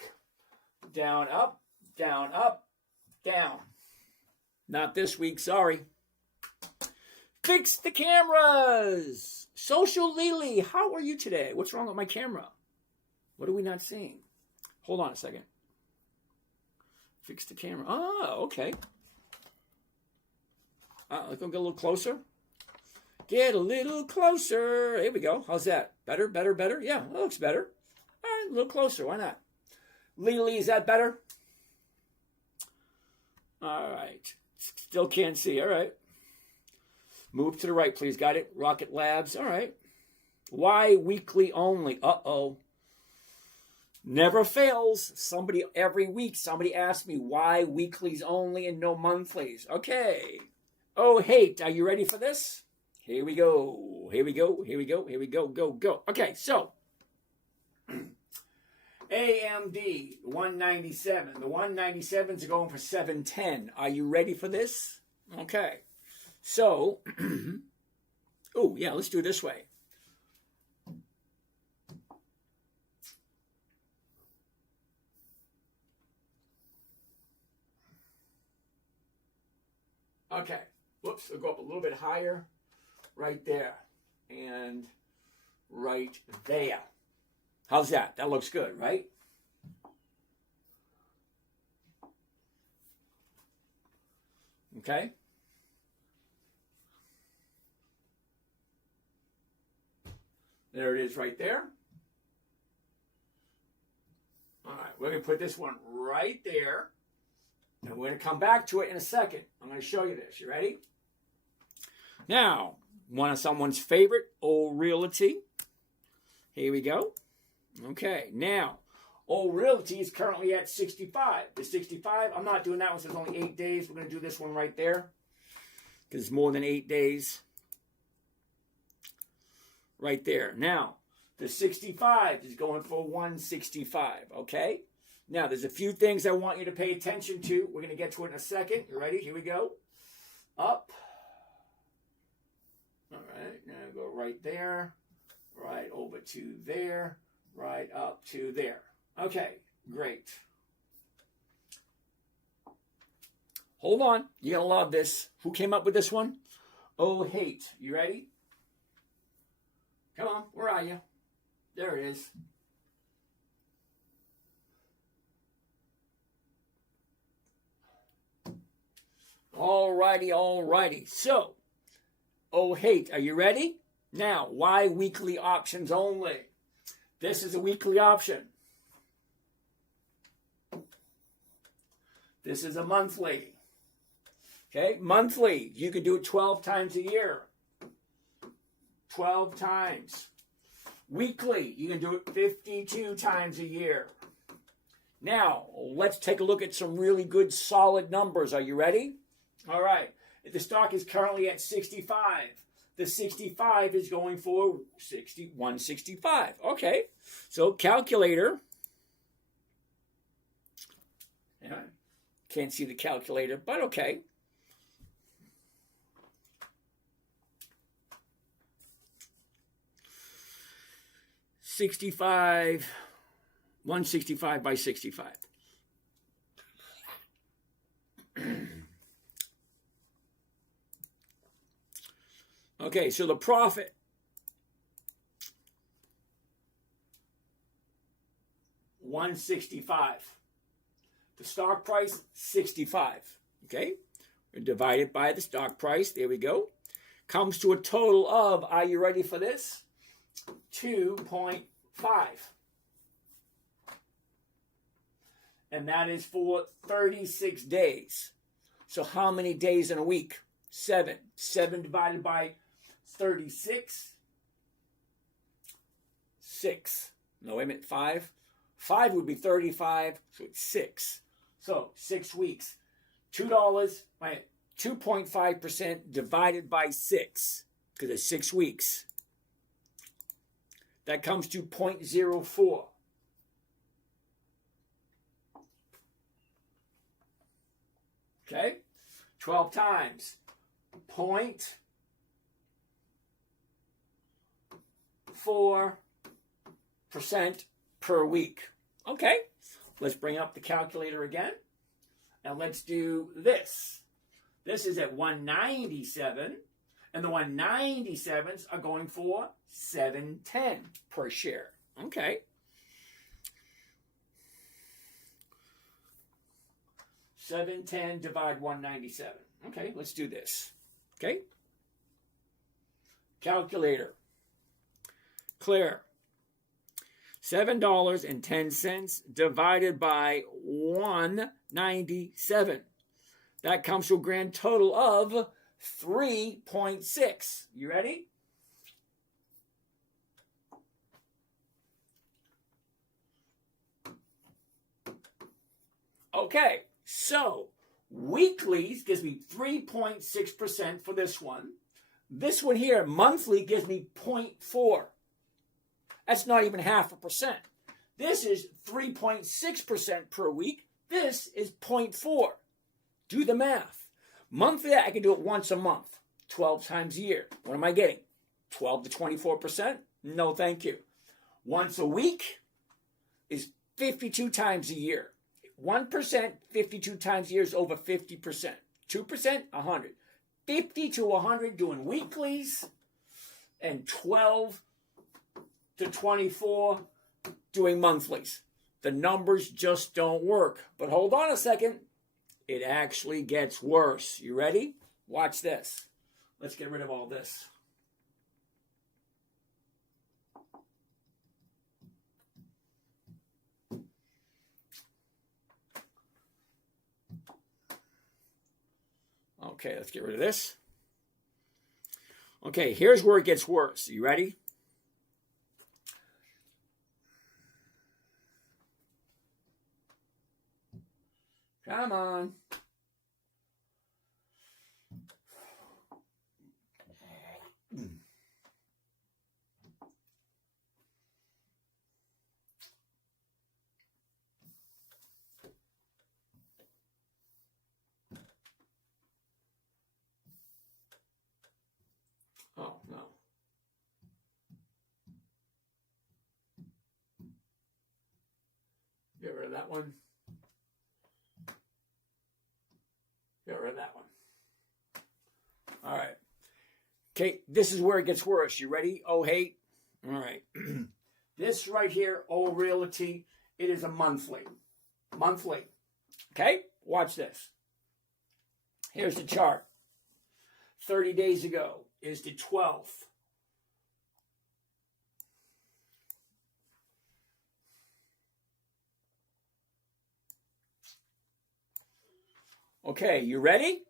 Down, up, down, up, down. Not this week, sorry. Fix the cameras. Social Lily, how are you today? What's wrong with my camera? What are we not seeing? Hold on a second. Fix the camera. Oh, okay. Let's go get a little closer. Get a little closer. Here we go. How's that? Better, better, better? Yeah, that looks better. All right, a little closer. Why not? Lily, is that better? All right. Still can't see. All right. Move to the right, please. Got it? Rocket Labs. All right. Why weekly only? Uh-oh. Never fails. Every week, somebody asks me why weeklies only and no monthlies. Okay. Oh, hate. Are you ready for this? Here we go. Here we go. Here we go. Here we go. Go, go. Okay, so. AMD 197. The 197s are going for 710. Are you ready for this? Okay. So, oh, yeah, let's do it this way. Okay. Whoops, we'll go up a little bit higher. Right there. And right there. How's that? That looks good, right? Okay. There it is right there. All right, we're going to put this one right there. And we're going to come back to it in a second. I'm going to show you this. You ready? Now, one of someone's favorite, Old Realty. Here we go. Okay, now, Old Realty is currently at 65. The 65, I'm not doing that one, so it's only 8 days. We're going to do this one right there because it's more than 8 days. Right there. Now, the 65 is going for 165, okay? Now, there's a few things I want you to pay attention to. We're going to get to it in a second. You ready? Here we go. Up. All right, now go right there, right over to there, right up to there. Okay, great. Hold on. You're going to love this. Who came up with this one? Oh, hate. You ready? Come on. Where are you? There it is. All righty. So, oh, hate. Are you ready? Now, why weekly options only? This is a weekly option. This is a monthly. Okay, monthly. You could do it 12 times a year. 12 times. Weekly, you can do it 52 times a year. Now, let's take a look at some really good solid numbers. Are you ready? All right. The stock is currently at 65. The 65 is going for 165. Okay. So, calculator. Yeah. Can't see the calculator, but okay. $65, 165 by 65. Okay, so the profit. $165. The stock price, 65. Okay, we divide it by the stock price. There we go. Comes to a total of, are you ready for this? 2.5. And that is for 36 days. So how many days in a week? 7. 7 divided by 36. 6. No, wait a minute. 5. 5 would be 35. So it's 6. So 6 weeks. $2. 2.5% divided by 6. Because it's 6 weeks. That comes to 0.04. Okay? 12 times 0.4% per week. Okay? Let's bring up the calculator again. And let's do this. This is at 197. And the 197s are going for $7.10 per share. Okay. $7.10 divide 197. Okay, let's do this. Okay. Calculator. Clear. $7.10 divided by 197. That comes to a grand total of 3.6. You ready? Okay, so weeklies gives me 3.6% for this one. This one here, monthly, gives me 0.4. That's not even 0.5%. This is 3.6% per week. This is 0.4. Do the math. Monthly, I can do it once a month, 12 times a year. What am I getting? 12 to 24%? No, thank you. Once a week is 52 times a year. 1%, 52 times a year is over 50%. 2%, 100. 50 to 100 doing weeklies, and 12 to 24 doing monthlies. The numbers just don't work. But hold on a second. It actually gets worse. You ready? Watch this. Let's get rid of all this. Okay, let's get rid of this. Okay, here's where it gets worse. You ready? Come on. Oh, no. Get rid of that one. Get rid of that one. All right. Okay, this is where it gets worse. You ready? Oh, hate. All right. This right here, Oh Realty, it is a monthly. Monthly. Okay? Watch this. Here's the chart. 30 days ago is the 12th. Okay, you ready?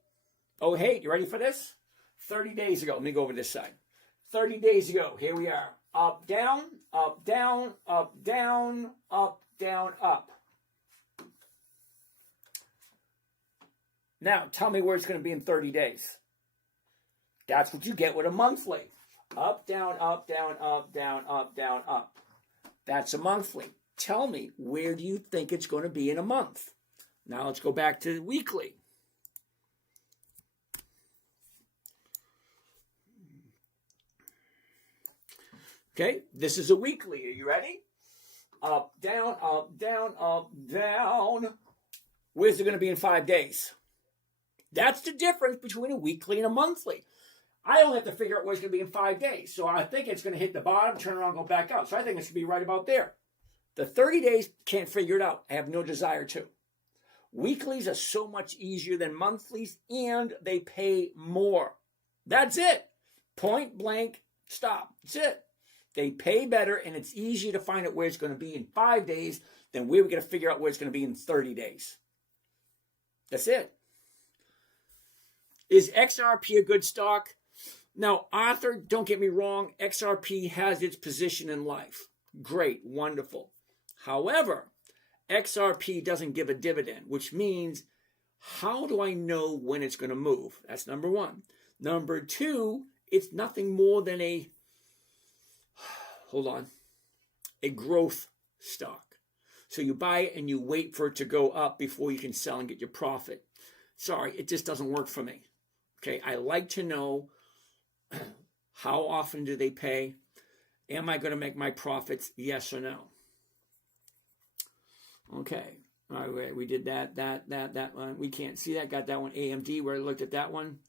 Oh, hey, you ready for this? 30 days ago. Let me go over this side. 30 days ago, here we are. Up, down, up, down, up, down, up, down, up. Now, tell me where it's going to be in 30 days. That's what you get with a monthly. Up, down, up, down, up, down, up, down, up. That's a monthly. Tell me, where do you think it's going to be in a month? Now, let's go back to the weekly. Okay, this is a weekly. Are you ready? Up, down, up, down, up, down. Where's it going to be in 5 days? That's the difference between a weekly and a monthly. I only have to figure out where it's going to be in 5 days. So I think it's going to hit the bottom, turn around, go back out. So I think it's going to be right about there. The 30 days, can't figure it out. I have no desire to. Weeklies are so much easier than monthlies, and they pay more. That's it. Point blank, stop. That's it. They pay better, and it's easier to find out where it's going to be in 5 days than where we're going to figure out where it's going to be in 30 days. That's it. Is XRP a good stock? Now, Arthur, don't get me wrong, XRP has its position in life. Great, wonderful. However, XRP doesn't give a dividend, which means how do I know when it's going to move? That's number one. Number two, it's nothing more than a growth stock. So you buy it and you wait for it to go up before you can sell and get your profit. Sorry, it just doesn't work for me. Okay, I like to know how often do they pay? Am I going to make my profits? Yes or no? Okay, all right, we did that one. We can't see that. Got that one. AMD, where I looked at that one.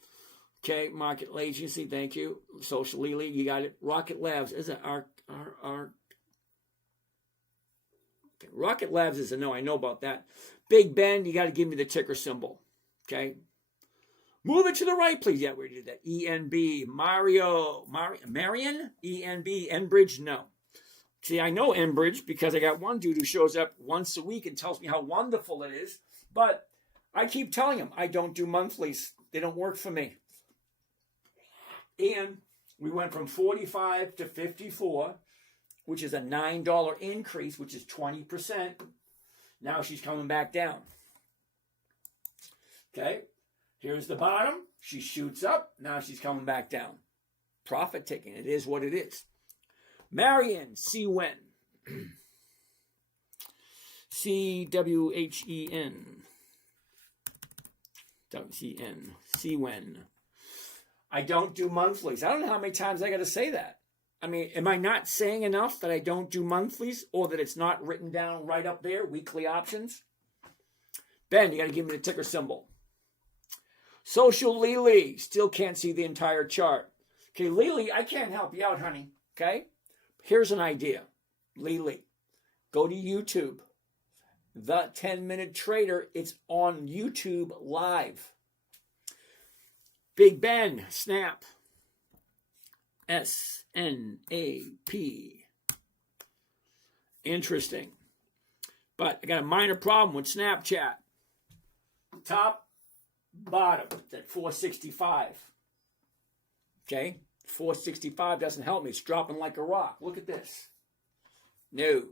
Okay, Market Agency, thank you. Social Lily, you got it. Rocket Labs, is it our okay, Rocket Labs is a no, I know about that. Big Ben, you got to give me the ticker symbol. Okay. Move it to the right, please. Yeah, we did that. ENB, Marion, ENB, Enbridge, no. See, I know Enbridge because I got one dude who shows up once a week and tells me how wonderful it is. But I keep telling him I don't do monthlies. They don't work for me. And we went from 45 to 54, which is a $9 increase, which is 20%. Now she's coming back down. Okay. Here's the bottom. She shoots up. Now she's coming back down. Profit taking. It is what it is. Marion, C-Wen. C-W-H-E-N. W-C-N. C-Wen. I don't do monthlies. I don't know how many times I got to say that. I mean, am I not saying enough that I don't do monthlies or that it's not written down right up there, weekly options? Ben, you got to give me the ticker symbol. Social Lily, still can't see the entire chart. Okay, Lily, I can't help you out, honey. Okay? Here's an idea. Lily, go to YouTube. The 10-Minute Trader, it's on YouTube live. Big Ben, Snap. S-N-A-P. Interesting. But I got a minor problem with Snapchat. Top bottom at 465. Okay, 465 doesn't help me. It's dropping like a rock. Look at this. No.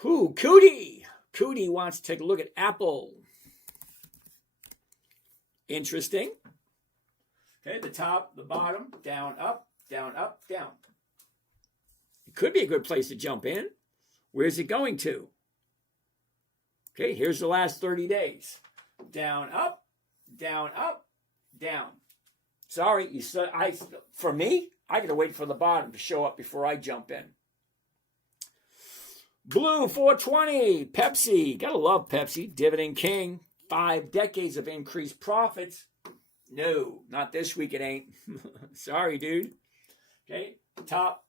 Who? Cootie. Cootie wants to take a look at Apple. Interesting. Okay, the top, the bottom, down, up, down, up, down. It could be a good place to jump in. Where's it going to? Okay, here's the last 30 days. Down, up, down, up, down. Sorry, for me, I got to wait for the bottom to show up before I jump in. Blue 420, Pepsi. Gotta love Pepsi. Dividend King. 5 decades of increased profits. No, not this week it ain't. Sorry, dude. Okay, top.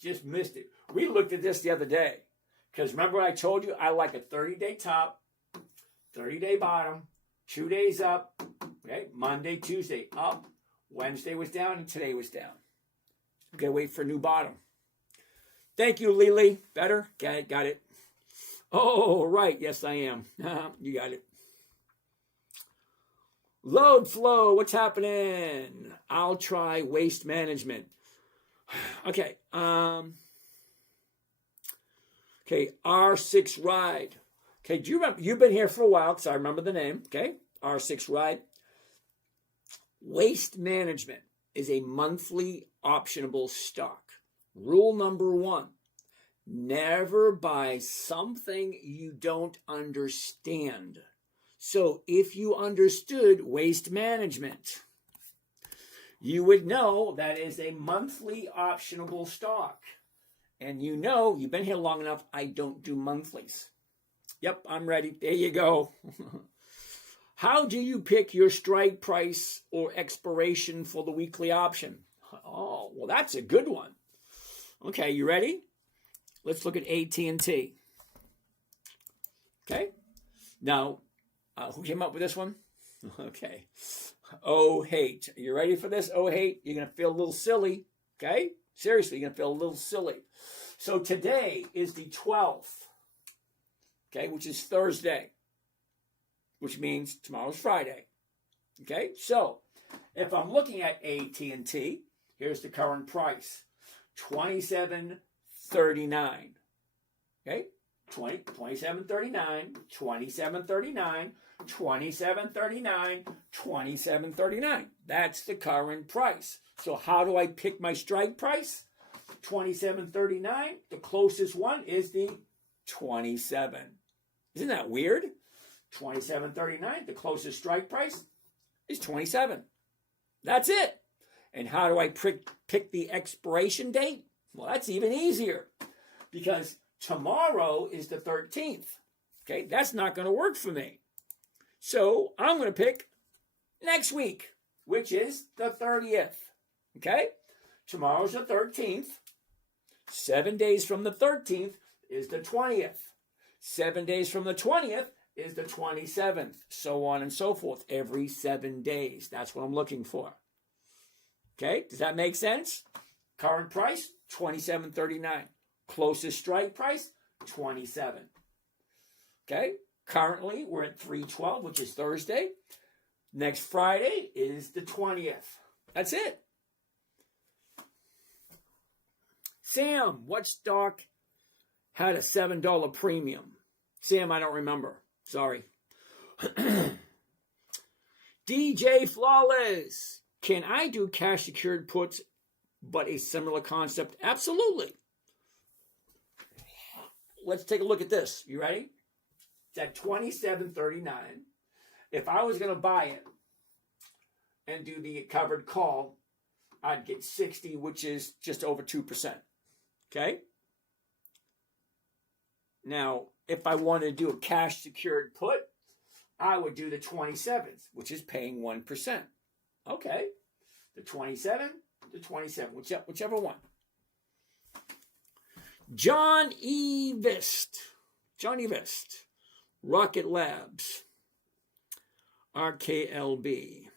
Just missed it. We looked at this the other day. Because remember I told you I like a 30-day top, 30-day bottom, 2 days up. Okay, Monday, Tuesday up. Wednesday was down and today was down. Okay, wait for a new bottom. Thank you, Lily. Better? Got it. Oh, right. Yes, I am. You got it. Load flow. What's happening? I'll try waste management. Okay. Okay, R6 Ride. Okay, do you remember? You've been here for a while because I remember the name. Okay, R6 Ride. Waste management is a monthly optionable stock. Rule number 1, never buy something you don't understand. So if you understood waste management, you would know that is a monthly optionable stock. And you know, you've been here long enough, I don't do monthlies. Yep, I'm ready. There you go. How do you pick your strike price or expiration for the weekly option? Oh, well, that's a good one. Okay, you ready? Let's look at AT&T. Okay. Now, who came up with this one? Okay. Oh, hate. Are you ready for this? Oh, hate. You're going to feel a little silly. Okay? Seriously, you're going to feel a little silly. So today is the 12th. Okay, which is Thursday. Which means tomorrow's Friday. Okay? So, if I'm looking at AT&T, here's the current price. $27.39. Okay? $27.39, $27.39, $27.39, $27.39. That's the current price. So how do I pick my strike price? $27.39. The closest one is the 27. Isn't that weird? $27.39. The closest strike price is 27. That's it. And how do I pick the expiration date? Well, that's even easier because tomorrow is the 13th. Okay, that's not going to work for me. So I'm going to pick next week, which is the 30th. Okay, tomorrow's the 13th. 7 days from the 13th is the 20th. 7 days from the 20th is the 27th. So on and so forth. Every 7 days. That's what I'm looking for. Okay, does that make sense? Current price, $27.39. Closest strike price, 27. Okay, currently we're at 3/12, which is Thursday. Next Friday is the 20th. That's it. Sam, what stock had a $7 premium? Sam, I don't remember. Sorry. DJ Flawless. Can I do cash secured puts, but a similar concept? Absolutely. Let's take a look at this. You ready? It's at $27.39. If I was going to buy it and do the covered call, I'd get 60, which is just over 2%. Okay? Now, if I wanted to do a cash secured put, I would do the 27th, which is paying 1%. Okay. The 27, the 27, whichever one. John E. Vist. Rocket Labs. RKLB.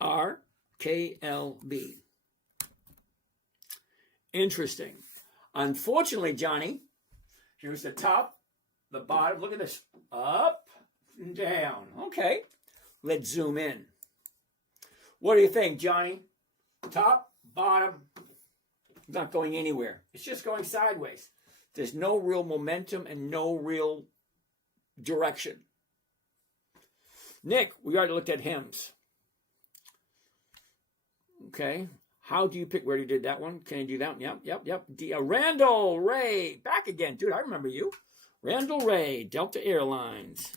RKLB. Interesting. Unfortunately, Johnny, here's the top, the bottom. Look at this. Up and down. Okay. Let's zoom in. What do you think, Johnny? Top, bottom, not going anywhere. It's just going sideways. There's no real momentum and no real direction. Nick, we already looked at hymns. Okay. How do you pick? Where you did that one? Can you do that one? Yep. Randall Ray. Back again. Dude, I remember you. Randall Ray, Delta Airlines.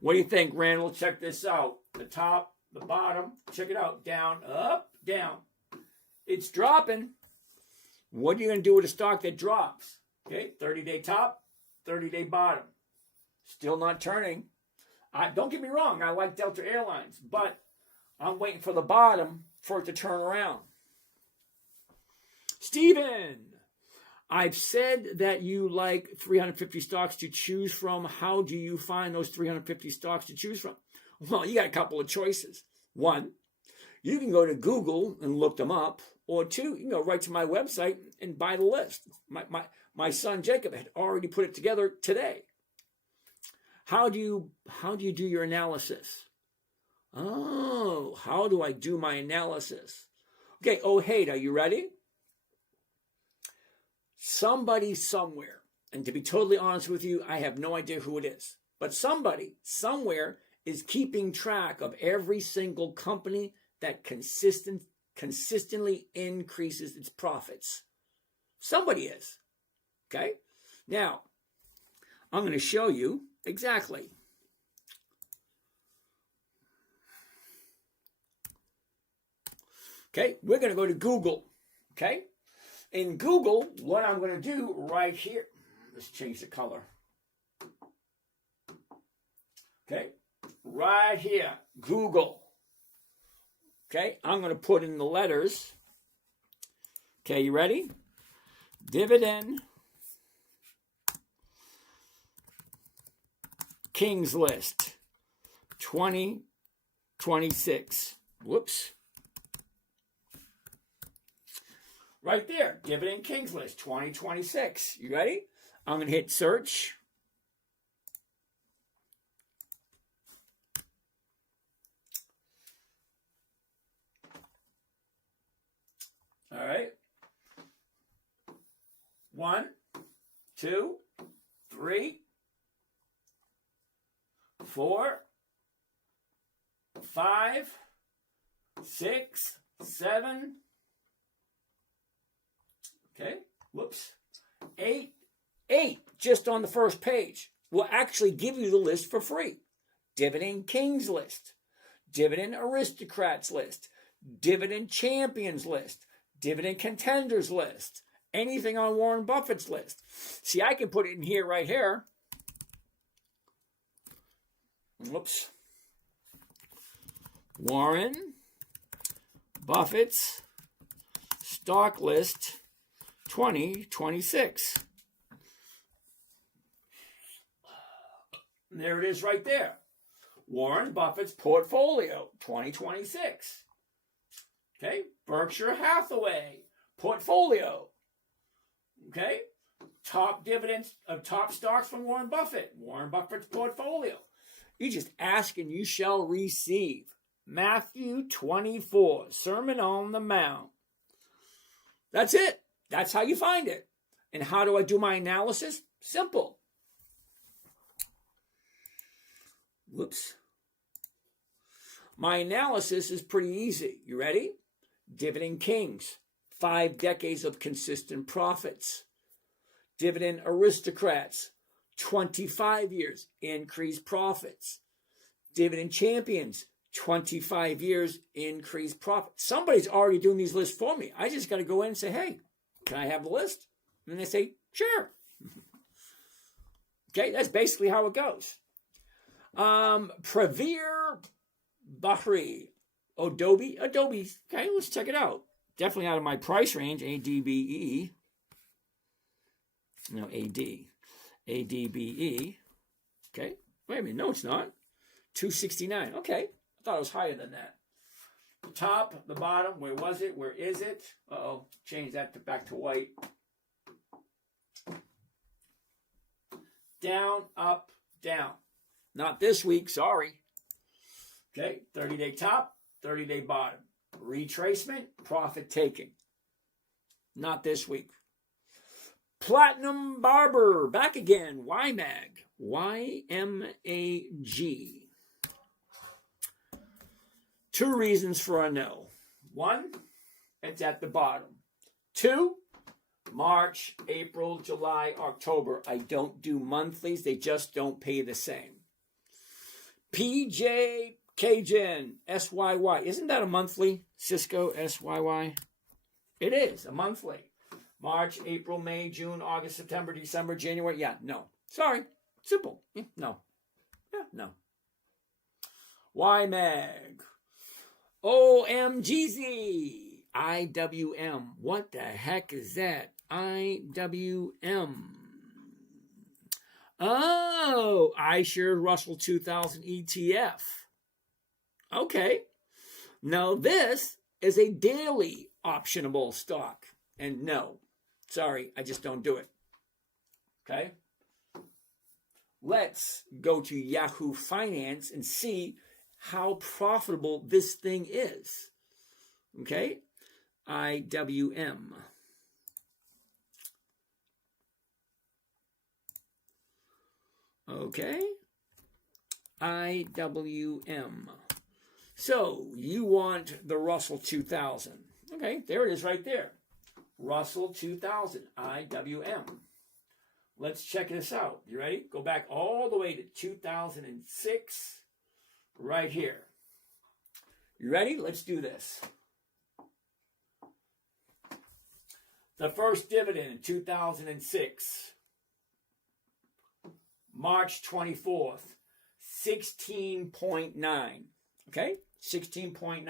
What do you think, Randall? Check this out. The top, the bottom. Check it out. Down, up, down. It's dropping. What are you going to do with a stock that drops? Okay, 30-day top, 30-day bottom. Still not turning. Don't get me wrong, I like Delta Airlines, but I'm waiting for the bottom for it to turn around. Steven, I've said that you like 350 stocks to choose from. How do you find those 350 stocks to choose from? Well, you got a couple of choices. One, you can go to Google and look them up. Or two, you can go right to my website and buy the list. My son Jacob had already put it together today. How do you do your analysis? Oh, how do I do my analysis? Okay, oh, hey, are you ready? Somebody somewhere, and to be totally honest with you, I have no idea who it is, but somebody somewhere is keeping track of every single company that consistently increases its profits. Somebody is. Okay? Now, I'm going to show you exactly. Okay, we're going to go to Google. Okay? In Google, what I'm going to do right here, let's change the color. Okay? Right here, Google. Okay, I'm going to put in the letters. Okay, you ready? Dividend Kings List 2026. Whoops. Right there, Dividend Kings List 2026. You ready? I'm going to hit search. All right. 1, 2, 3, 4, 5, 6, 7. Okay. Whoops. 8 just on the first page will actually give you the list for free. Dividend Kings List, Dividend Aristocrats List, Dividend Champions List, Dividend Contenders List, anything on Warren Buffett's list. See, I can put it in here right here. Whoops. Warren Buffett's stock list 2026. There it is right there. Warren Buffett's portfolio 2026. Okay, Berkshire Hathaway portfolio. Okay, top dividends of top stocks from Warren Buffett. Warren Buffett's portfolio. You just ask and you shall receive. Matthew 24, Sermon on the Mount. That's it. That's how you find it. And how do I do my analysis? Simple. Whoops. My analysis is pretty easy. You ready? Dividend Kings, 5 decades of consistent profits. Dividend Aristocrats, 25 years, increased profits. Dividend Champions, 25 years, increased profits. Somebody's already doing these lists for me. I just got to go in and say, hey, can I have the list? And they say, sure. Okay, that's basically how it goes. Pravir Bahri. Adobe. Okay, let's check it out. Definitely out of my price range. ADBE. No, ADBE. Okay. Wait a minute. No, it's not. 269. Okay. I thought it was higher than that. top, the bottom, where was it? Where is it? Uh-oh, change that back to white. Down, up, down. Not this week, sorry. Okay, 30-day top, 30-day bottom. Retracement, profit taking. Not this week. Platinum Barber, back again. YMAG. YMAG. 2 reasons for a no. 1, it's at the bottom. 2, March, April, July, October. I don't do monthlies. They just don't pay the same. PJ Cajun, SYY. Isn't that a monthly? Cisco, SYY? It is a monthly. March, April, May, June, August, September, December, January. Yeah, no. Sorry. Simple. No. Yeah, no. YMAG. OMGZ. IWM. What the heck is that? IWM. Oh, iShares Russell 2000 ETF. Okay. Now this is a daily optionable stock. And no, sorry, I just don't do it. Okay. Let's go to Yahoo Finance and see how profitable this thing is. Okay. IWM. Okay. IWM. So you want the Russell 2000. Okay, there it is right there. Russell 2000, IWM. Let's check this out. You ready? Go back all the way to 2006, right here. You ready? Let's do this. The first dividend in 2006, March 24th, 16.9. Okay? 16.9.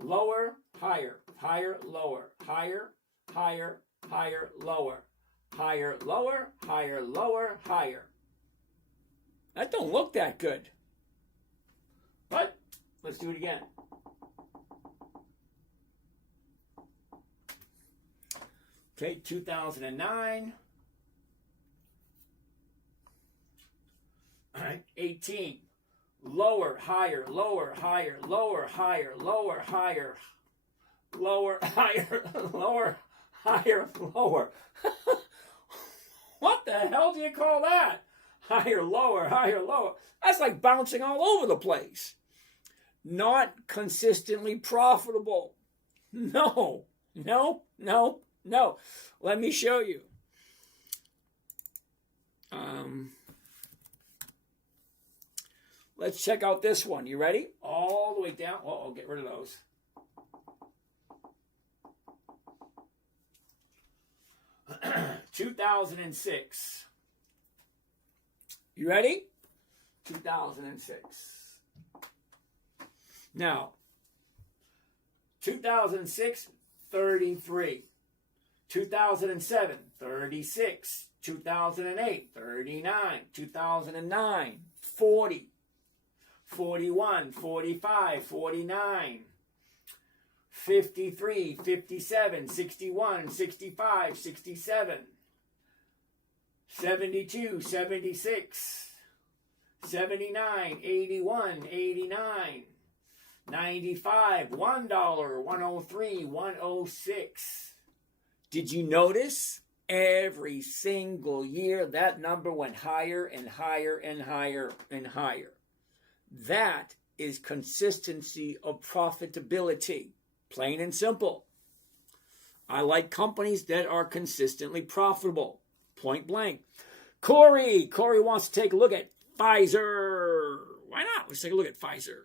Lower, higher, higher, lower, higher, higher, higher, lower, higher, lower, higher, lower, higher. That don't look that good. But let's do it again. Okay, 2009. All right, 18. Lower, higher, lower, higher, lower, higher, lower, higher, lower, higher, lower, higher, lower. What the hell do you call that? Higher, lower, higher, lower. That's like bouncing all over the place. Not consistently profitable. No, no, no, no. Let me show you. Let's check out this one. You ready? All the way down. Oh, get rid of those. $2006. You ready? 2006. Now, 2006, 33. 2007, 36. 2008, 39. 2009, 40. 41, 45, 49, 53, 57, 61, 65, 67, 72, 76, 79, 81, 89, 95, $1, 103, 106. Did you notice? Every single year that number went higher and higher and higher and higher. That is consistency of profitability. Plain and simple. I like companies that are consistently profitable. Point blank. Corey wants to take a look at Pfizer. Why not? Let's take a look at Pfizer.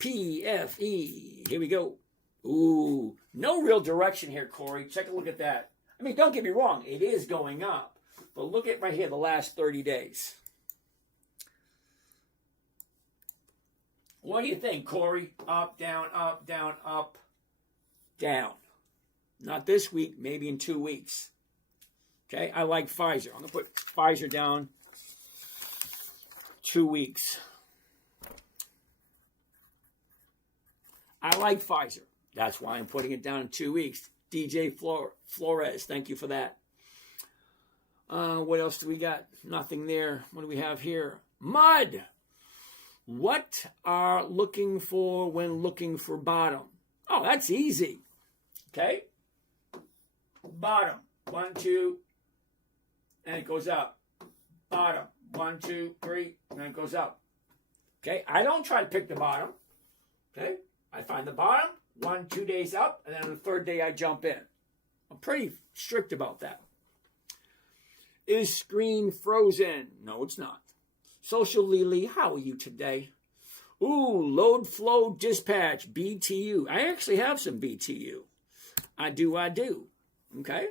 PFE. Here we go. Ooh, no real direction here, Corey. Check a look at that. I mean, don't get me wrong. It is going up. But look at right here, the last 30 days. What do you think, Corey? Up, down, up, down, up, down. Not this week, maybe in 2 weeks. Okay, I like Pfizer. I'm going to put Pfizer down 2 weeks. I like Pfizer. That's why I'm putting it down in 2 weeks. DJ Flores, thank you for that. What else do we got? Nothing there. What do we have here? Mud. What are looking for when looking for bottom? Oh, that's easy. Okay. Bottom. 1, 2, and it goes up. Bottom. 1, 2, 3, and then it goes up. Okay. I don't try to pick the bottom. Okay. I find the bottom, 1, 2 days up, and then on the third day I jump in. I'm pretty strict about that. Is screen frozen? No, it's not. Social Lily, how are you today? Ooh, load flow dispatch, BTU. I actually have some BTU. I do. Okay?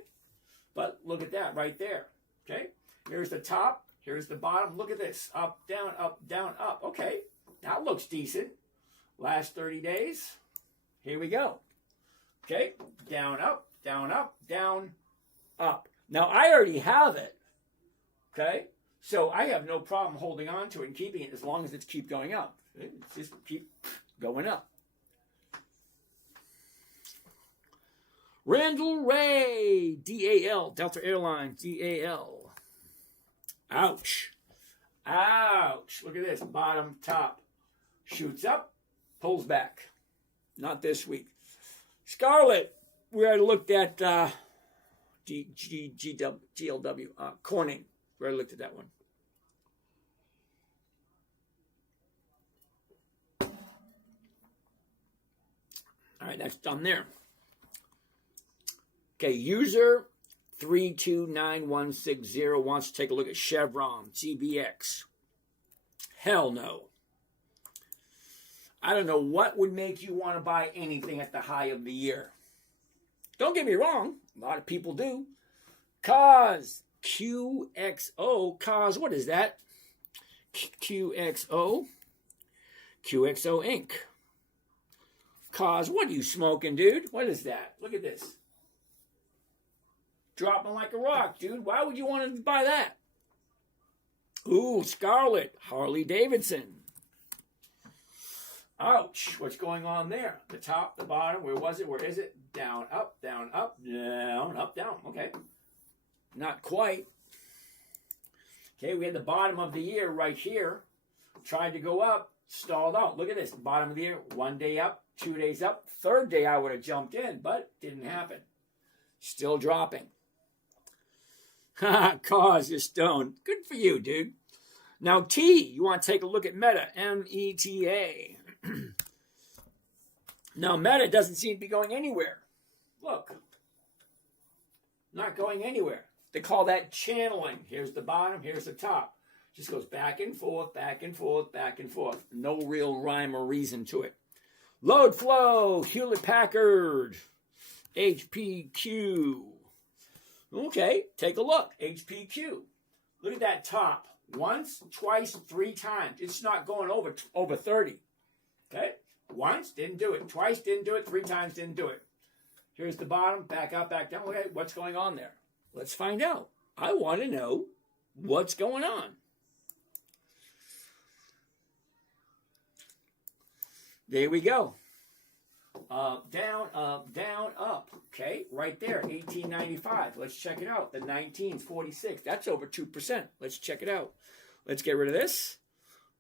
But look at that right there. Okay? Here's the top. Here's the bottom. Look at this. Up, down, up, down, up. Okay. That looks decent. Last 30 days. Here we go. Okay? Down, up, down, up, down, up. Now, I already have it. Okay? So I have no problem holding on to it and keeping it as long as it's keep going up. It's just keep going up. Randall Ray, DAL, Delta Airlines, DAL. Ouch. Ouch. Look at this. Bottom, top. Shoots up, pulls back. Not this week. Scarlet, we already looked at GLW, Corning. We already looked at that one. All right, that's done there. Okay, user 329160 wants to take a look at Chevron, GBX. Hell no. I don't know what would make you want to buy anything at the high of the year. Don't get me wrong, a lot of people do. Cause QXO, cause what is that? QXO Inc. Cause, what are you smoking, dude? What is that? Look at this. Dropping like a rock, dude. Why would you want to buy that? Ooh, Scarlet, Harley Davidson. Ouch, what's going on there? The top, the bottom, where was it? Where is it? Down, up, down, up, down, up, down. Okay. Not quite. Okay, we had the bottom of the year right here. Tried to go up, stalled out. Look at this, bottom of the year, 1 day up, 2 days up. Third day I would have jumped in, but didn't happen. Still dropping. Cause you're stoned. Good for you, dude. Now T, you want to take a look at Meta, META. Now Meta doesn't seem to be going anywhere. Look. Not going anywhere. They call that channeling. Here's the bottom, here's the top. Just goes back and forth, back and forth, back and forth. No real rhyme or reason to it. Load flow, Hewlett Packard, HPQ. Okay, take a look. HPQ. Look at that top. Once, twice, 3 times. It's not going over 30. Okay? Once, didn't do it. Twice, didn't do it. 3 times, didn't do it. Here's the bottom, back up, back down. Okay, what's going on there? Let's find out. I want to know what's going on. There we go. Up, down, up. Okay, right there, 1895. Let's check it out. The 19's 46. That's over 2%. Let's check it out. Let's get rid of this.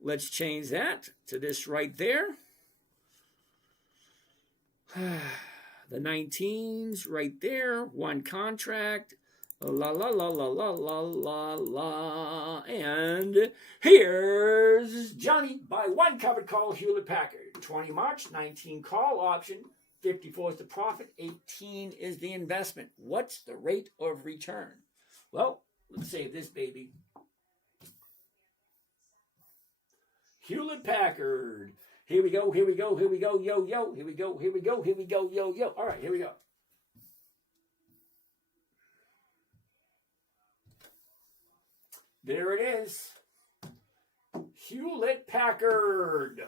Let's change that to this right there. The 19's right there. One contract. La la la la la la la la. And here's Johnny. Buy 1 covered call, Hewlett Packard. 20 March, 19 call option. 54 is the profit. 18 is the investment. What's the rate of return? Well, let's save this baby. Hewlett Packard. Here we go, here we go, here we go, yo, yo. Here we go, here we go, here we go, yo, yo. All right, here we go. There it is. Hewlett Packard.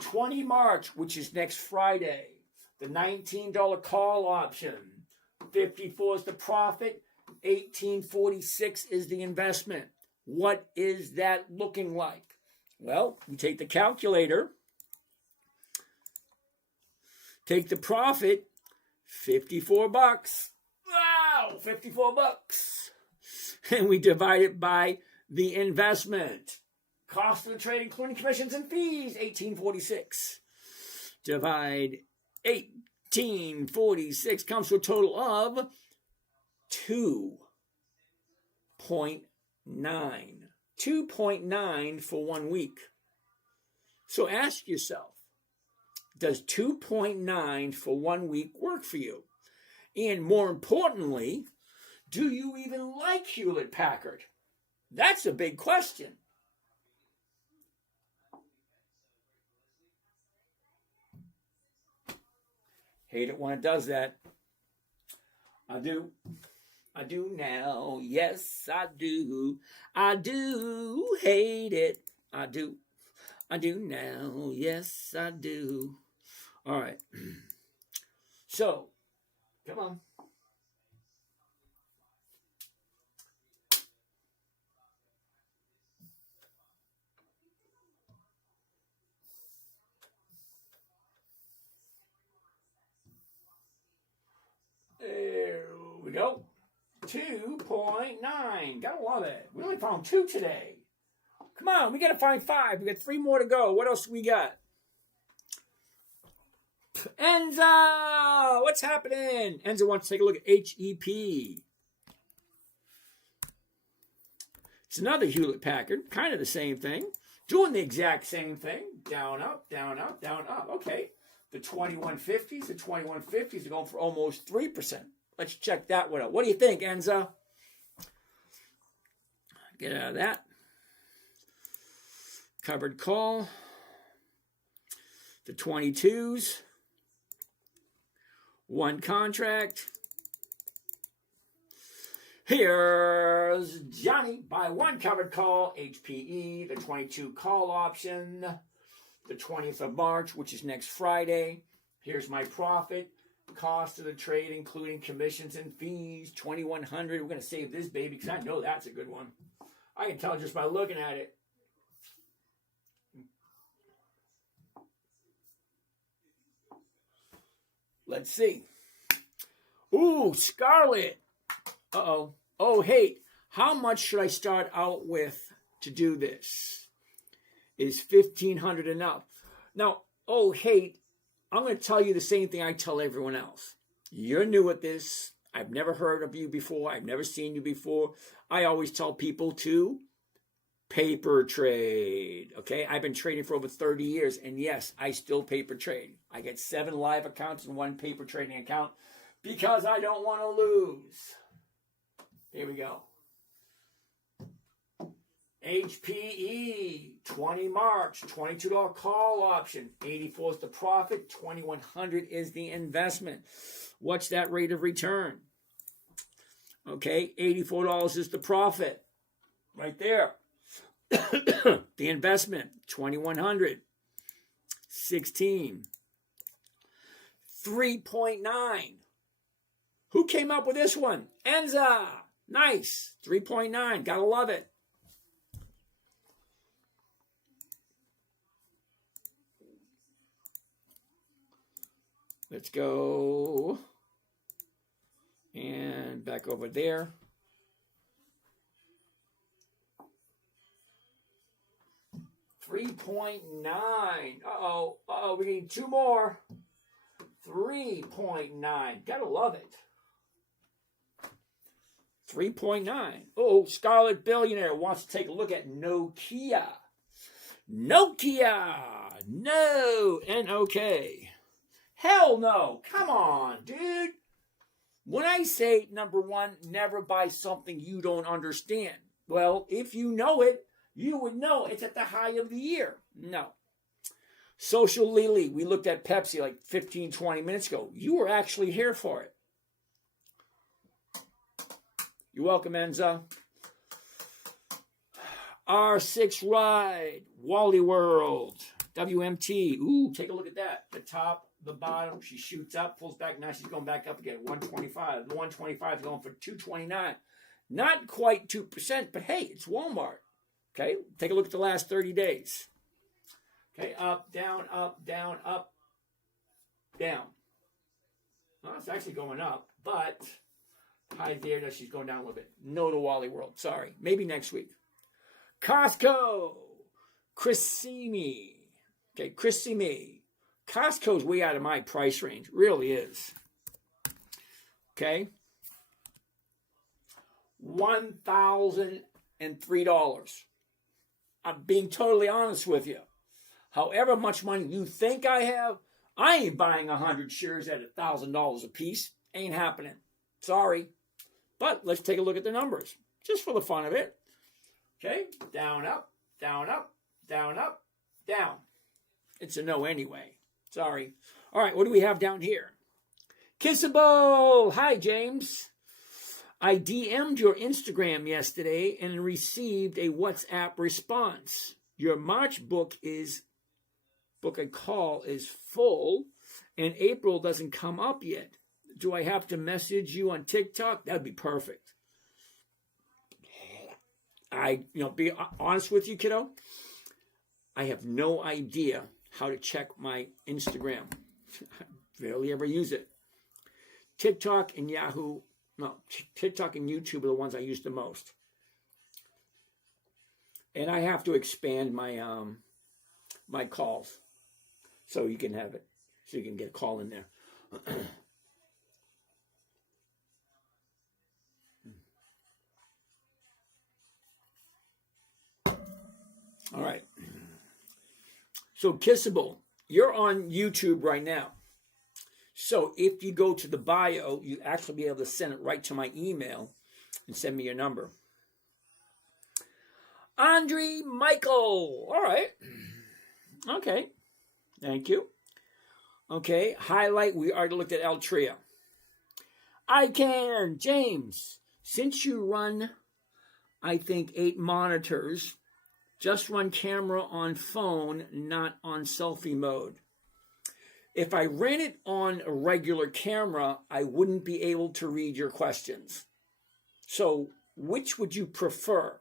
20 March, which is next Friday. The $19 call option. 54 is the profit. 1846 is the investment. What is that looking like? Well, we take the calculator. Take the profit, 54 bucks. Wow, 54 bucks. And we divide it by the investment. Cost of the trade, including commissions and fees, 1846. Divide 1846 comes to a total of 2.9. 2.9 for 1 week. So ask yourself, does 2.9 for 1 week work for you? And more importantly, do you even like Hewlett Packard? That's a big question. Hate it when it does that. I do. I do now. Yes, I do. I do hate it. I do. I do now. Yes, I do. All right. So, come on. There we go. 2.9. Gotta love it. We only found 2 today. Come on, we gotta find 5. We got 3 more to go. What else we got? Enza! What's happening? Enza wants to take a look at HEP. It's another Hewlett Packard. Kind of the same thing. Doing the exact same thing. Down, up, down, up, down, up. Okay. The 2150s are going for almost 3%. Let's check that one out. What do you think, Enza? Get out of that. Covered call. The 22s. 1 contract. Here's Johnny. Buy 1 covered call. HPE. The 22 call option. The 20th of March, which is next Friday. Here's my profit. Cost of the trade, including commissions and fees, $2,100. We're going to save this baby because I know that's a good one. I can tell just by looking at it. Let's see. Ooh, Scarlet. Uh-oh. Oh, hey, how much should I start out with to do this? Is $1,500 enough? Now, oh, hey, I'm going to tell you the same thing I tell everyone else. You're new at this. I've never heard of you before. I've never seen you before. I always tell people to paper trade. Okay, I've been trading for over 30 years, and yes, I still paper trade. I get 7 live accounts and 1 paper trading account because I don't want to lose. Here we go. HPE, 20 March, $22 call option, 84 is the profit, 2,100 is the investment. What's that rate of return? Okay, $84 is the profit, right there. The investment, 2,100, 16, 3.9. Who came up with this one? Enza, nice, 3.9, gotta love it. Let's go and back over there. $3.9. Uh-oh, we need 2 more. 3.9. Gotta love it. 3.9. Oh, Scarlet Billionaire wants to take a look at Nokia. Nokia. No. N-O-K. Hell no. Come on, dude. When I say, number 1, never buy something you don't understand. Well, if you know it, you would know it's at the high of the year. No. Social Lily, we looked at Pepsi like 15, 20 minutes ago. You were actually here for it. You're welcome, Enza. R6 Ride, Wally World, WMT. Ooh, take a look at that. The top, the bottom, she shoots up, pulls back. Now she's going back up again. 125. The 125 is going for 229. Not quite 2%, but hey, it's Walmart. Okay, take a look at the last 30 days. Okay, up, down, down. Well, it's actually going up, but high there, that she's going down a little bit. No to Wally World. Sorry. Maybe next week. Costco. Chrissy. Okay, Chrissy. Costco's way out of my price range. Really is. Okay. $1,003. I'm being totally honest with you. However much money you think I have, I ain't buying 100 shares at $1,000 a piece. Ain't happening. Sorry. But let's take a look at the numbers, just for the fun of it. Okay, down, up, down, up, down, up, down. It's a no anyway. Sorry. All right, what do we have down here? Kissable. Hi, James. I DM'd your Instagram yesterday and received a WhatsApp response. Your March book I call is full, and April doesn't come up yet. Do I have to message you on TikTok? That'd be perfect. Be honest with you, kiddo. I have no idea how to check my Instagram. I barely ever use it. TikTok and TikTok and YouTube are the ones I use the most. And I have to expand my my calls so you can have it, so you can get a call in there. All right. So Kissable, you're on YouTube right now. So if you go to the bio, you actually be able to send it right to my email and send me your number. Andre Michael. All right. Okay. Thank you. Okay. Highlight. We already looked at Altria. James, since you run, I think, 8 monitors, just run camera on phone, not on selfie mode. If I ran it on a regular camera, I wouldn't be able to read your questions. So which would you prefer?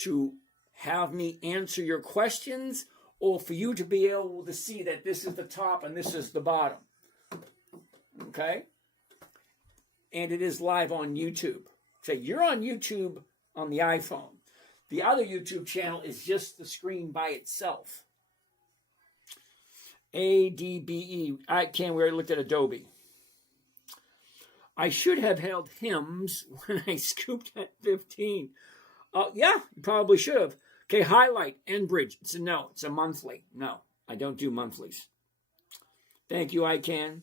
To have me answer your questions, or for you to be able to see that this is the top and this is the bottom? Okay? And it is live on YouTube. So you're on YouTube on the iPhone. The other YouTube channel is just the screen by itself. ADBE. We already looked at Adobe. I should have held hymns when I scooped at 15. Yeah, you probably should have. Okay, highlight, Enbridge. It's a no. It's a monthly. No, I don't do monthlies. Thank you, ICANN.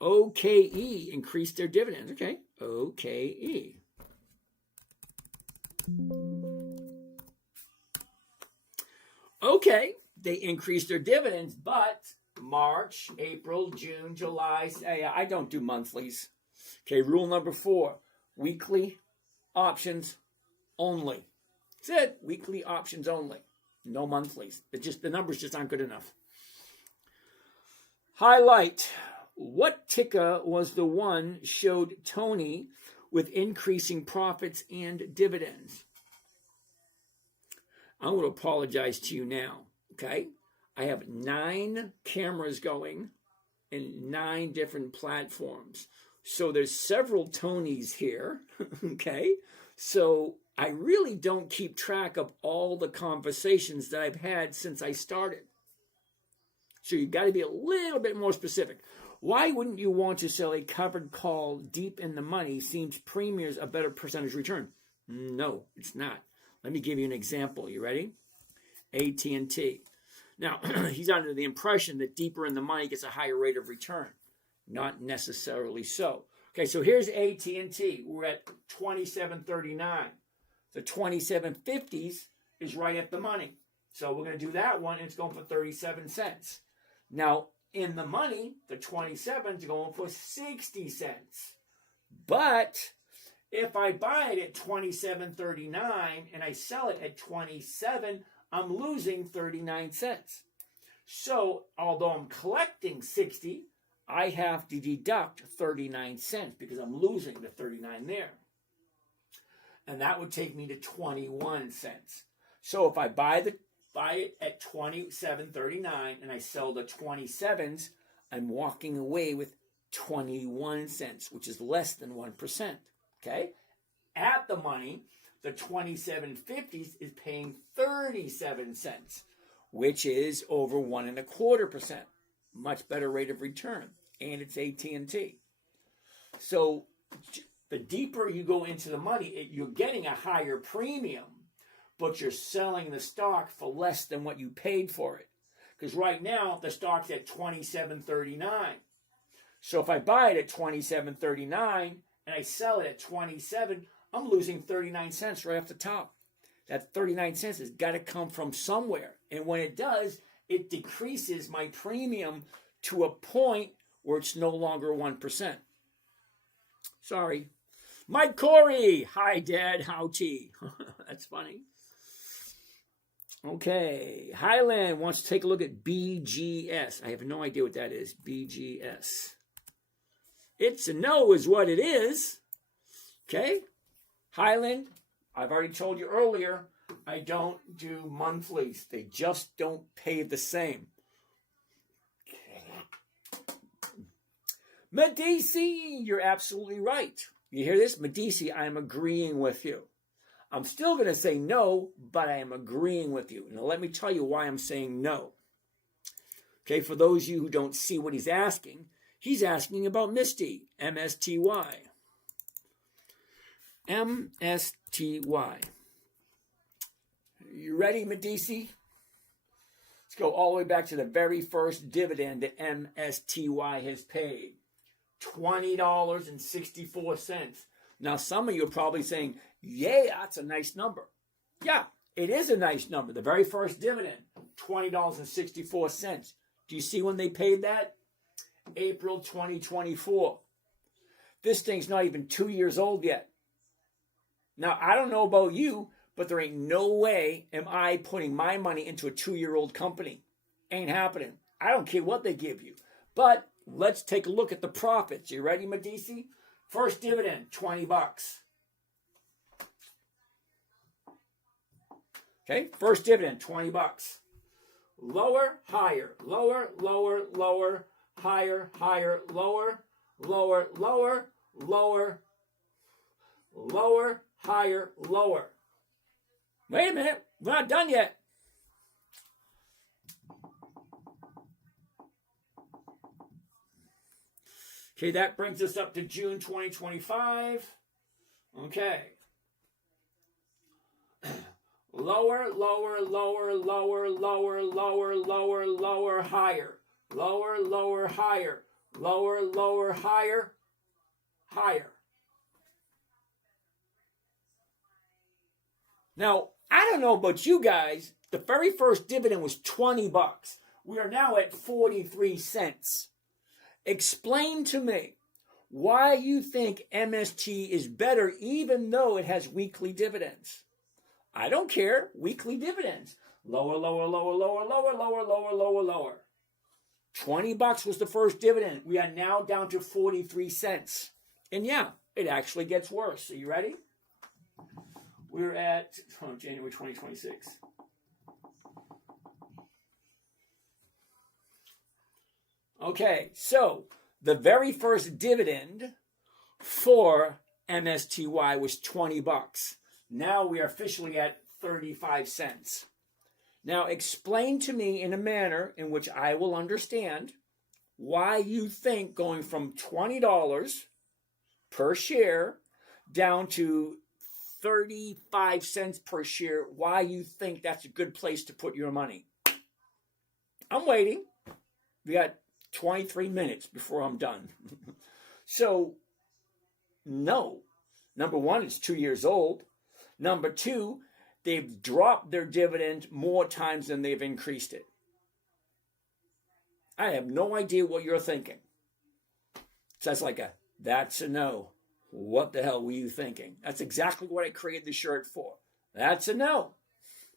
OKE increased their dividends. Okay, OKE. Okay, they increased their dividends, but March, April, June, July, I don't do monthlies. Okay, rule number 4, weekly options only. That's it, weekly options only. No monthlies. The numbers just aren't good enough. Highlight. What ticker was the one showed Tony with increasing profits and dividends? I'm going to apologize to you now, okay? I have 9 cameras going in 9 different platforms. So there's several Tonys here, okay? So I really don't keep track of all the conversations that I've had since I started. So you've got to be a little bit more specific. Why wouldn't you want to sell a covered call deep in the money? Seems premiums a better percentage return. No, it's not. Let me give you an example. You ready? AT&T. Now, he's under the impression that deeper in the money gets a higher rate of return. Not necessarily so. Okay, so here's AT&T. We're at $27.39. The 27.50s is right at the money. So we're going to do that one, and it's going for 37 cents. Now, in the money, the 27s are going for 60 cents. But if I buy it at $27.39 and I sell it at 27, I'm losing 39 cents. So, although I'm collecting 60, I have to deduct 39 cents because I'm losing the 39 there. And that would take me to 21 cents. So if I buy it at $27.39 and I sell the 27s, I'm walking away with 21 cents, which is less than 1%. Okay? At the money, the 2750s is paying 37 cents, which is over 1.25%. Much better rate of return. And it's AT&T. So the deeper you go into the money, you're getting a higher premium, but you're selling the stock for less than what you paid for it. Because right now, the stock's at $27.39. So if I buy it at $27.39 and I sell it at $27, I'm losing 39 cents right off the top. That 39 cents has got to come from somewhere. And when it does, it decreases my premium to a point where it's no longer 1%. Sorry. Mike Corey. Hi, Dad. How tea? That's funny. Okay. Highland wants to take a look at BGS. I have no idea what that is. BGS. It's a no is what it is. Okay. Highland, I've already told you earlier, I don't do monthlies. They just don't pay the same. Medici, you're absolutely right. You hear this? Medici, I'm agreeing with you. I'm still going to say no, but I am agreeing with you. Now, let me tell you why I'm saying no. Okay, for those of you who don't see what he's asking about Misty, M-S-T-Y. M-S-T-Y. You ready, Medici? Let's go all the way back to the very first dividend that MSTY has paid. $20.64. Now, some of you are probably saying, yeah, that's a nice number. Yeah, it is a nice number. The very first dividend, $20.64. Do you see when they paid that? April 2024. This thing's not even 2 years old yet. Now, I don't know about you, but there ain't no way am I putting my money into a 2-year-old company. Ain't happening. I don't care what they give you. But let's take a look at the profits. You ready, Medici? First dividend, $20. Okay, first dividend, $20. Lower, higher, lower, lower, lower, higher, higher, lower, lower, lower, lower, lower, higher, lower. Wait a minute, we're not done yet. Okay, that brings us up to June 2025. Okay. Lower, lower, lower, lower, lower, lower, lower, lower, higher. Lower, lower, higher. Lower, lower, higher. Higher. Now, I don't know about you guys. The very first dividend was $20. We are now at 43 cents. Explain to me why you think MST is better even though it has weekly dividends. I don't care. Weekly dividends. Lower, lower, lower, lower, lower, lower, lower, lower, lower. $20 was the first dividend. We are now down to 43 cents. And yeah, it actually gets worse. Are you ready? We're at January 2026. Okay, so the very first dividend for MSTY was $20. Now we are officially at 35 cents. Now explain to me in a manner in which I will understand why you think going from $20 per share down to 35 cents per share, why you think that's a good place to put your money. I'm waiting. We got 23 minutes before I'm done. So, no. Number one, it's 2 years old. Number two, they've dropped their dividend more times than they've increased it. I have no idea what you're thinking. So that's like that's a no. What the hell were you thinking? That's exactly what I created the shirt for. That's a no.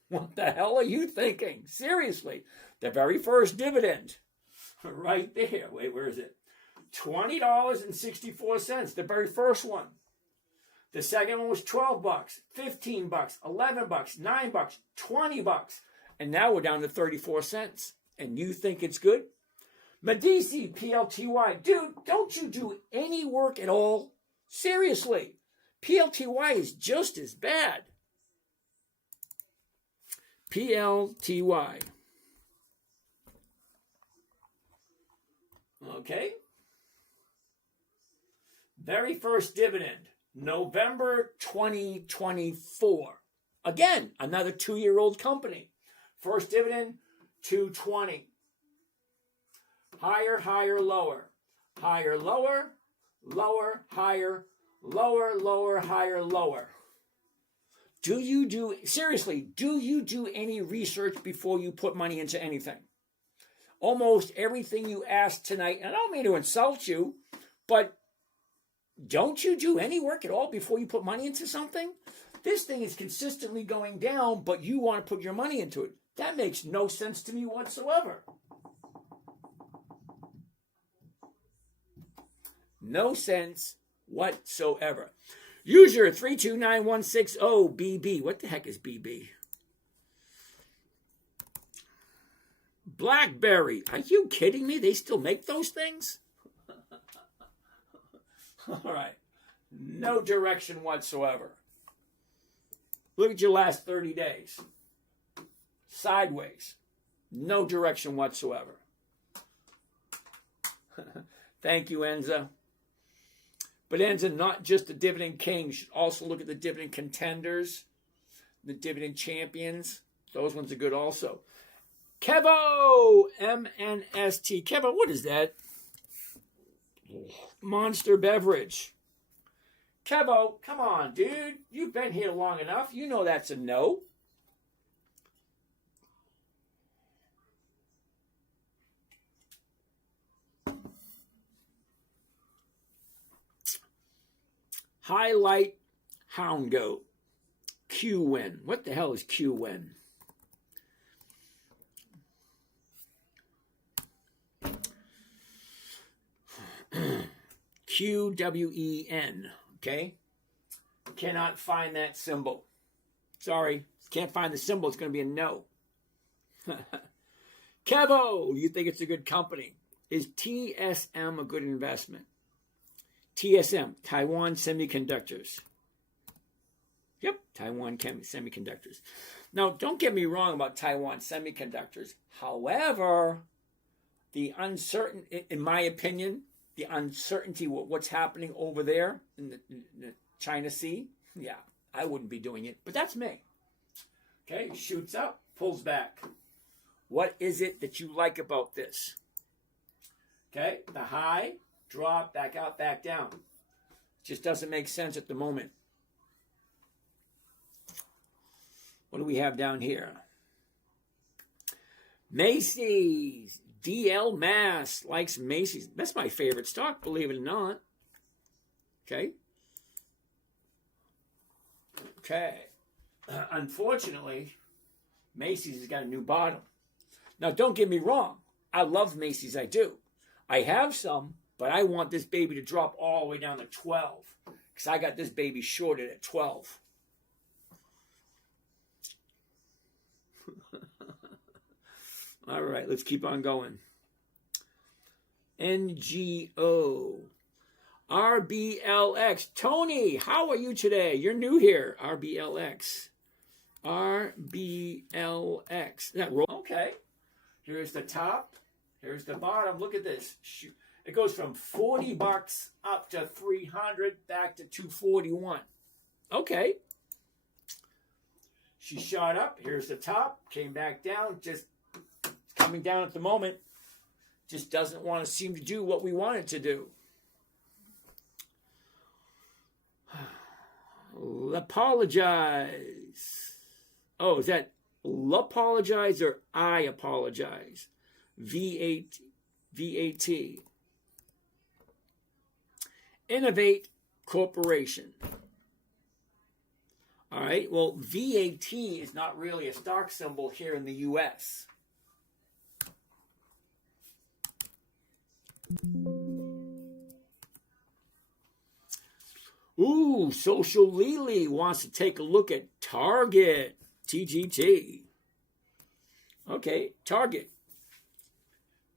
What the hell are you thinking? Seriously. The very first dividend. Right there. Wait, where is it? $20.64. The very first one. The second one was $12, $15, $11, $9, $20. And now we're down to 34 cents. And you think it's good? Medici, PLTY. Dude, don't you do any work at all? Seriously. PLTY is just as bad. PLTY. Okay. Very first dividend, November 2024. Again, another 2-year-old company. First dividend, 220. Higher, higher, lower. Higher, lower, lower, higher, lower, lower, higher, lower. Seriously, do you do any research before you put money into anything? Almost everything you asked tonight, and I don't mean to insult you, but don't you do any work at all before you put money into something? This thing is consistently going down, but you want to put your money into it. That makes no sense to me whatsoever. No sense whatsoever. User 329160BB. What the heck is BB? BlackBerry. Are you kidding me? They still make those things? All right. No direction whatsoever. Look at your last 30 days. Sideways. No direction whatsoever. Thank you, Enza. But Enza, not just the dividend king. You should also look at the dividend contenders, the dividend champions. Those ones are good also. Kevo, MNST. Kevo, what is that? Monster beverage. Kevo, come on, dude. You've been here long enough. You know that's a no. Highlight Hound Goat. QWin. What the hell is QWin? QWEN. Okay? Cannot find that symbol. Sorry. Can't find the symbol. It's going to be a no. Kevo, you think it's a good company. Is TSM a good investment? TSM, Taiwan Semiconductors. Yep, Taiwan Semiconductors. Now, don't get me wrong about Taiwan Semiconductors. However, the uncertainty, in my opinion, the uncertainty with what's happening over there in the China Sea, yeah, I wouldn't be doing it. But that's me. Okay, shoots up, pulls back. What is it that you like about this? Okay, the high, drop, back out, back down. Just doesn't make sense at the moment. What do we have down here? Macy's. DL Mass likes Macy's. That's my favorite stock, believe it or not. Okay. Okay. Unfortunately, Macy's has got a new bottom. Now, don't get me wrong. I love Macy's. I do. I have some, but I want this baby to drop all the way down to 12 because I got this baby shorted at 12. All right, let's keep on going. NGO. RBLX. Tony, how are you today? You're new here. RBLX. RBLX. That roll. Okay. Here's the top. Here's the bottom. Look at this. Shoot. It goes from $40 up to $300, back to $241. Okay. She shot up. Here's the top. Came back down. Just coming down at the moment. Just doesn't want to seem to do what we want it to do. Apologize. Oh, is that apologize or I apologize? VAT. Innovate Corporation. All right. Well, VAT is not really a stock symbol here in the U.S. Ooh, Social Lily wants to take a look at Target. TGT. Okay, Target.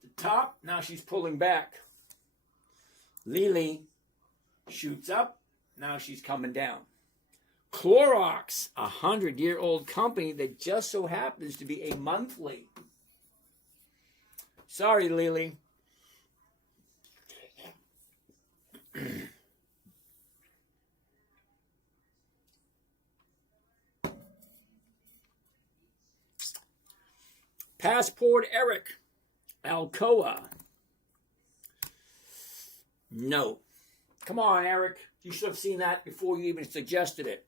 The top, now she's pulling back. Lily shoots up, now she's coming down. Clorox, a 100-year-old company that just so happens to be a monthly. Sorry, Lily. Passport Eric, Alcoa. No. Come on, Eric. You should have seen that before you even suggested it.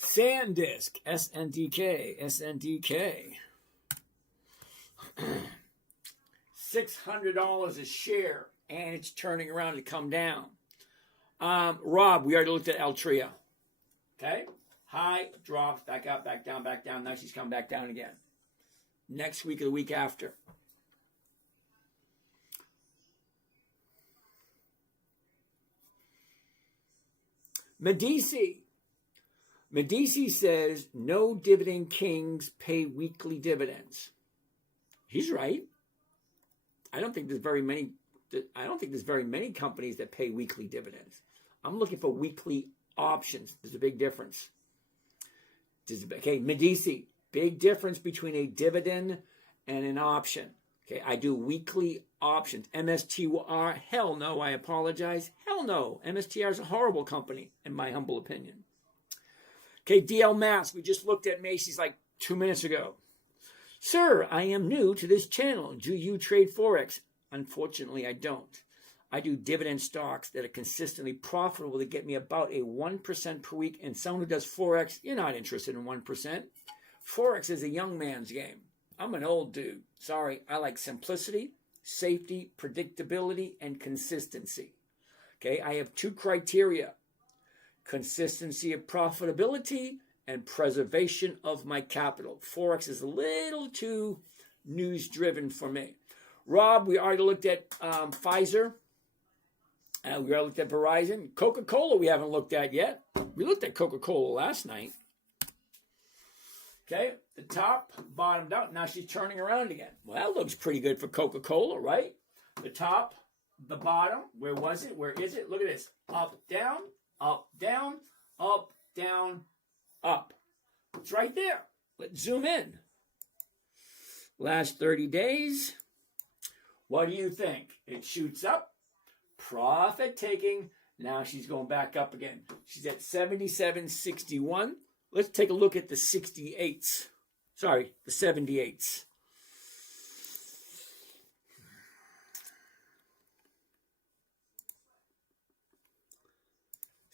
SanDisk, SNDK, SNDK. $600 a share, and it's turning around to come down. Rob, we already looked at Altria. Okay? High, drops, back up, back down, back down. Now she's come back down again. Next week or the week after. Medici. Medici says no dividend kings pay weekly dividends. He's right. I don't think there's very many companies that pay weekly dividends. I'm looking for weekly options. There's a big difference. Okay, Medici. Big difference between a dividend and an option. Okay, I do weekly options. MSTR, hell no, I apologize. Hell no. MSTR is a horrible company, in my humble opinion. Okay, DL Mass, we just looked at Macy's like 2 minutes ago. Sir, I am new to this channel. Do you trade Forex? Unfortunately, I don't. I do dividend stocks that are consistently profitable to get me about a 1% per week. And someone who does Forex, you're not interested in 1%. Forex is a young man's game. I'm an old dude. Sorry, I like simplicity, safety, predictability, and consistency. Okay, I have 2 criteria. Consistency of profitability and preservation of my capital. Forex is a little too news-driven for me. Rob, we already looked at Pfizer. We already looked at Verizon. Coca-Cola we haven't looked at yet. We looked at Coca-Cola last night. Okay, the top bottomed out. Now she's turning around again. Well, that looks pretty good for Coca-Cola, right? The top, the bottom. Where was it? Where is it? Look at this. Up, down, up, down, up, down, up. It's right there. Let's zoom in. Last 30 days. What do you think? It shoots up. Profit taking. Now she's going back up again. She's at 77.61. Let's take a look at the 68s. Sorry, the 78s.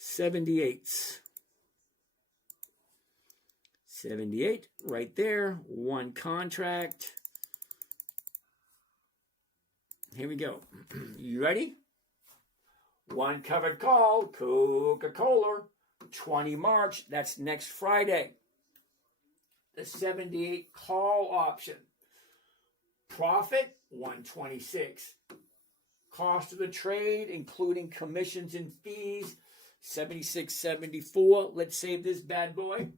$78. 78, right there. One contract. Here we go. You ready? One covered call, Coca-Cola. 20 March, that's next Friday. The 78 call option. Profit, 126. Cost of the trade, including commissions and fees, 76.74. Let's save this bad boy.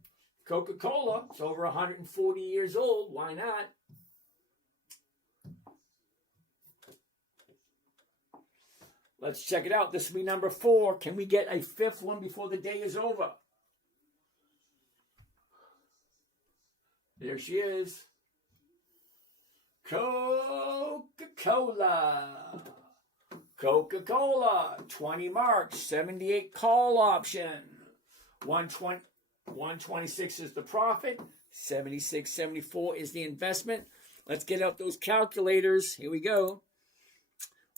Coca-Cola, it's over 140 years old. Why not? Let's check it out. This will be number 4. Can we get a 5th one before the day is over? There she is. Coca-Cola. Coca-Cola. 20 March. 78 call option. 126 is the profit. 76.74 is the investment. Let's get out those calculators. Here we go.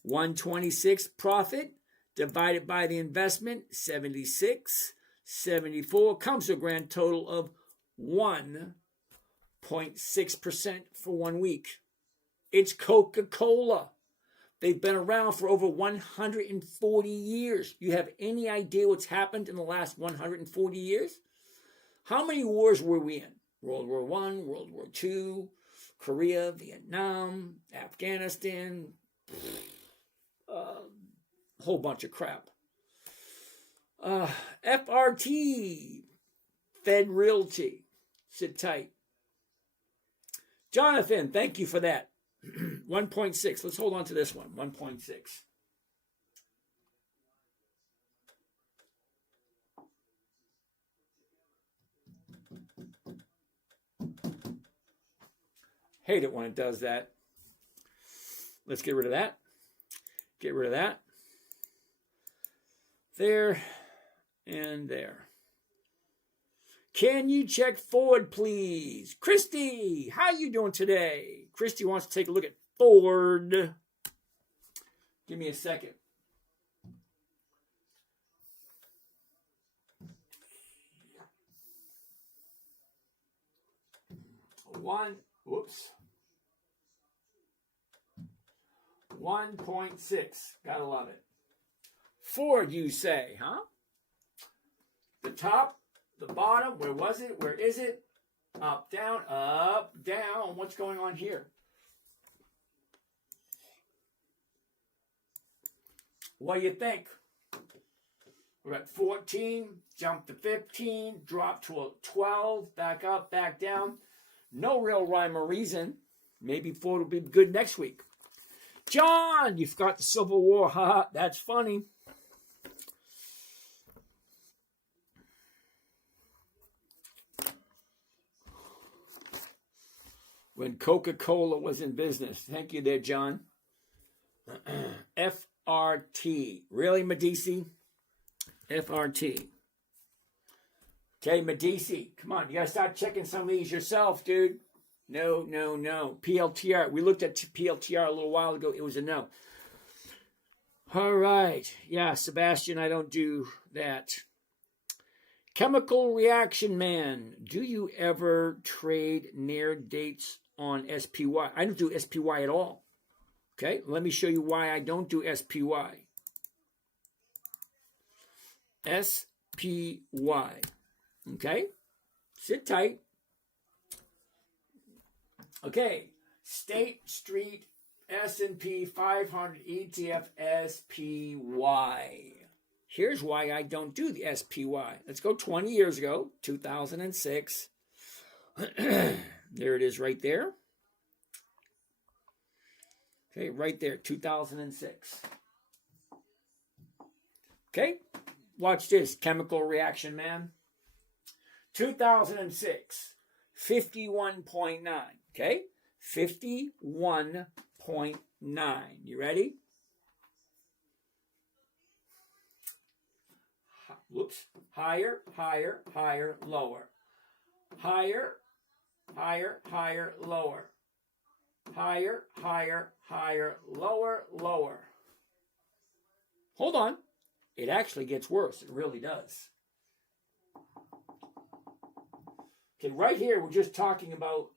126 profit divided by the investment, 76.74 comes to a grand total of 1.6% for 1 week. It's Coca-Cola. They've been around for over 140 years. You have any idea what's happened in the last 140 years? How many wars were we in? World War I, World War II, Korea, Vietnam, Afghanistan, whole bunch of crap. FRT, Fed Realty. Sit tight. Jonathan, thank you for that. 1.6. Let's hold on to this one. 1.6. Hate it when it does that. Let's get rid of that. Get rid of that. There and there. Can you check forward, please? Christy, how you doing today? Christy wants to take a look at Ford. Give me a second. Whoops. 1.6. Gotta love it. Ford, you say, huh? The top, the bottom, where was it? Where is it? Up, down, up, down. What's going on here? What do you think? We're at 14, jump to 15, drop to a 12, back up, back down. No real rhyme or reason. Maybe Ford will be good next week. John, you forgot the Civil War. Haha, that's funny. When Coca-Cola was in business. Thank you there, John. FRT. Really, Medici? FRT. Okay, Medici. Come on, you got to start checking some of these yourself, dude. No. PLTR. We looked at PLTR a little while ago. It was a no. All right. Yeah, Sebastian, I don't do that. Chemical Reaction Man. Do you ever trade near dates on SPY? I don't do SPY at all. Okay, let me show you why I don't do SPY. SPY. Okay, sit tight. Okay, State Street S&P 500 ETF SPY. Here's why I don't do the SPY. Let's go 20 years ago, 2006. There it is right there. Okay, right there, 2006. Okay, watch this, Chemical Reaction Man. 2006, 51.9. Okay, 51.9. You ready? Whoops. Higher, higher, higher, lower. Higher, higher, higher, lower. Higher, higher, higher, lower, lower. Hold on. It actually gets worse. It really does. Okay, right here, we're just talking about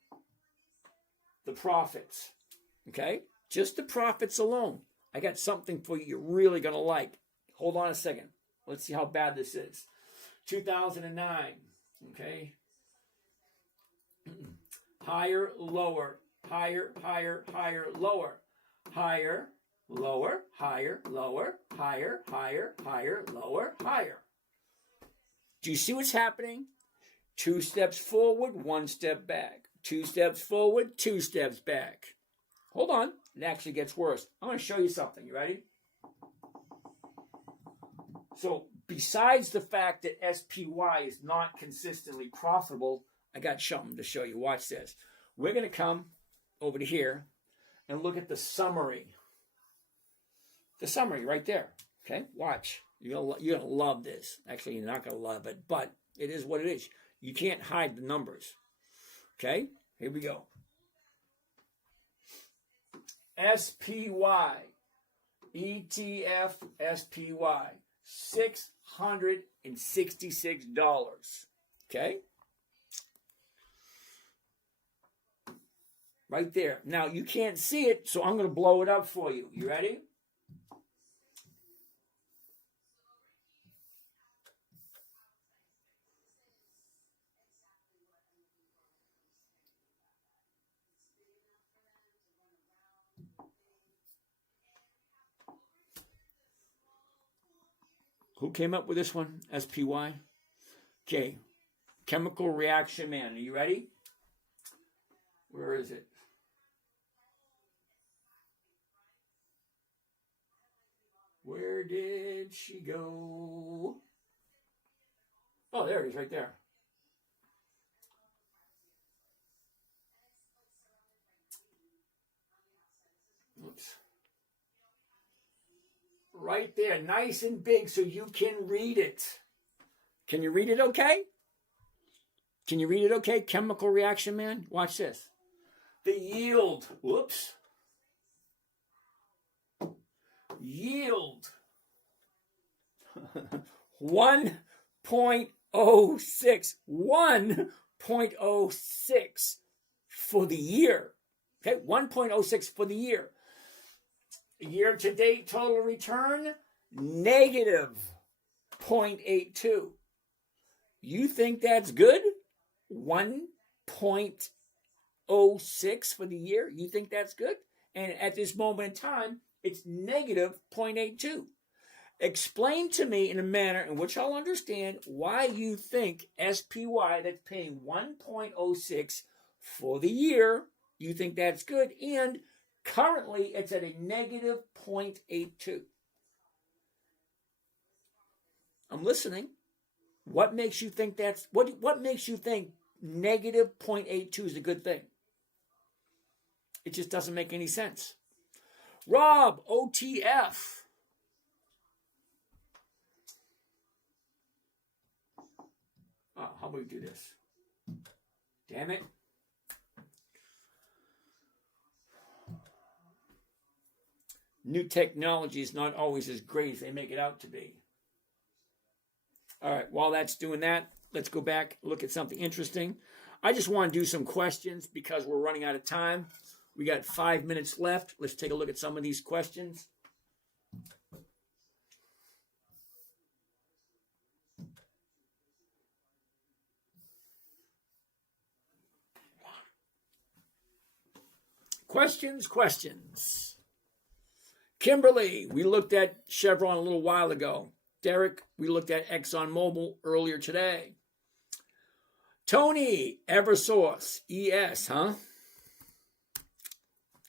the profits. Okay? Just the profits alone. I got something for you you're really going to like. Hold on a second. Let's see how bad this is. 2009. Okay? Higher, lower. Higher, higher, higher, lower. Higher, lower, higher, lower, higher, higher, higher, lower, higher. Do you see what's happening? 2 steps forward, 1 step back. 2 steps forward, 2 steps back. Hold on. It actually gets worse. I'm going to show you something. You ready? So, besides the fact that SPY is not consistently profitable, I got something to show you. Watch this. We're going to come over to here and look at the summary. The summary right there. Okay? Watch. You're gonna love this. Actually, you're not going to love it, but it is what it is. You can't hide the numbers. Okay? Here we go. SPY. ETF SPY. $666. Okay? Right there. Now, you can't see it, so I'm going to blow it up for you. You ready? Who came up with this one? SPY? Okay. Chemical Reaction Man. Are you ready? Where is it? Where did she go? Oh, there it is, right there. Oops. Right there, nice and big so you can read it. Can you read it okay? Can you read it okay? Chemical reaction, man. Watch this. The yield. Whoops. Yield. 1.06. 1.06 for the year. Okay, 1.06 for the year. Year-to-date total return, negative 0.82. You think that's good? 1.06 for the year? You think that's good? And at this moment in time, it's negative 0.82. Explain to me in a manner in which I'll understand why you think SPY that's paying 1.06 for the year, you think that's good, and currently it's at a negative 0.82. I'm listening. What makes you think that's what makes you think negative 0.82 is a good thing? It just doesn't make any sense. Rob, OTF. Oh, how about we do this? Damn it. New technology is not always as great as they make it out to be. All right, while that's doing that, let's go back, look at something interesting. I just want to do some questions because we're running out of time. We got 5 minutes left. Let's take a look at some of these questions. Questions. Kimberly, we looked at Chevron a little while ago. Derek, we looked at ExxonMobil earlier today. Tony, Eversource, ES, huh?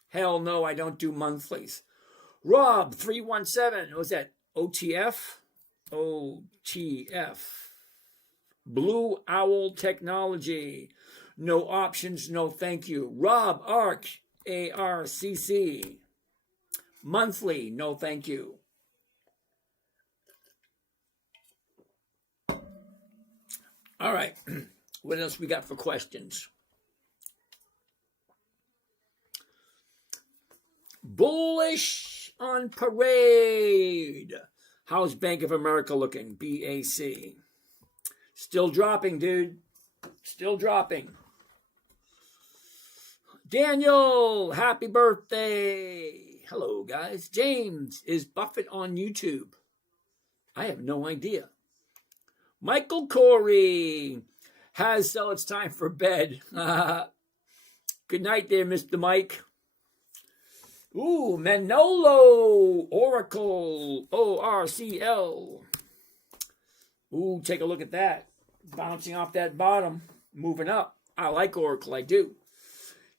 Hell no, I don't do monthlies. Rob, 317, what's that? OTF? OTF. Blue Owl Technology. No options, no thank you. Rob, ARC, ARCC. Monthly, no thank you. All right, what else we got for questions? Bullish on parade. How's Bank of America looking? BAC. Still dropping, dude. Still dropping. Daniel, happy birthday. Hello, guys. James, is Buffett on YouTube? I have no idea. Michael Corey has so it's time for bed. Good night there, Mr. Mike. Ooh, Manolo, Oracle, ORCL. Ooh, take a look at that. Bouncing off that bottom, moving up. I like Oracle, I do.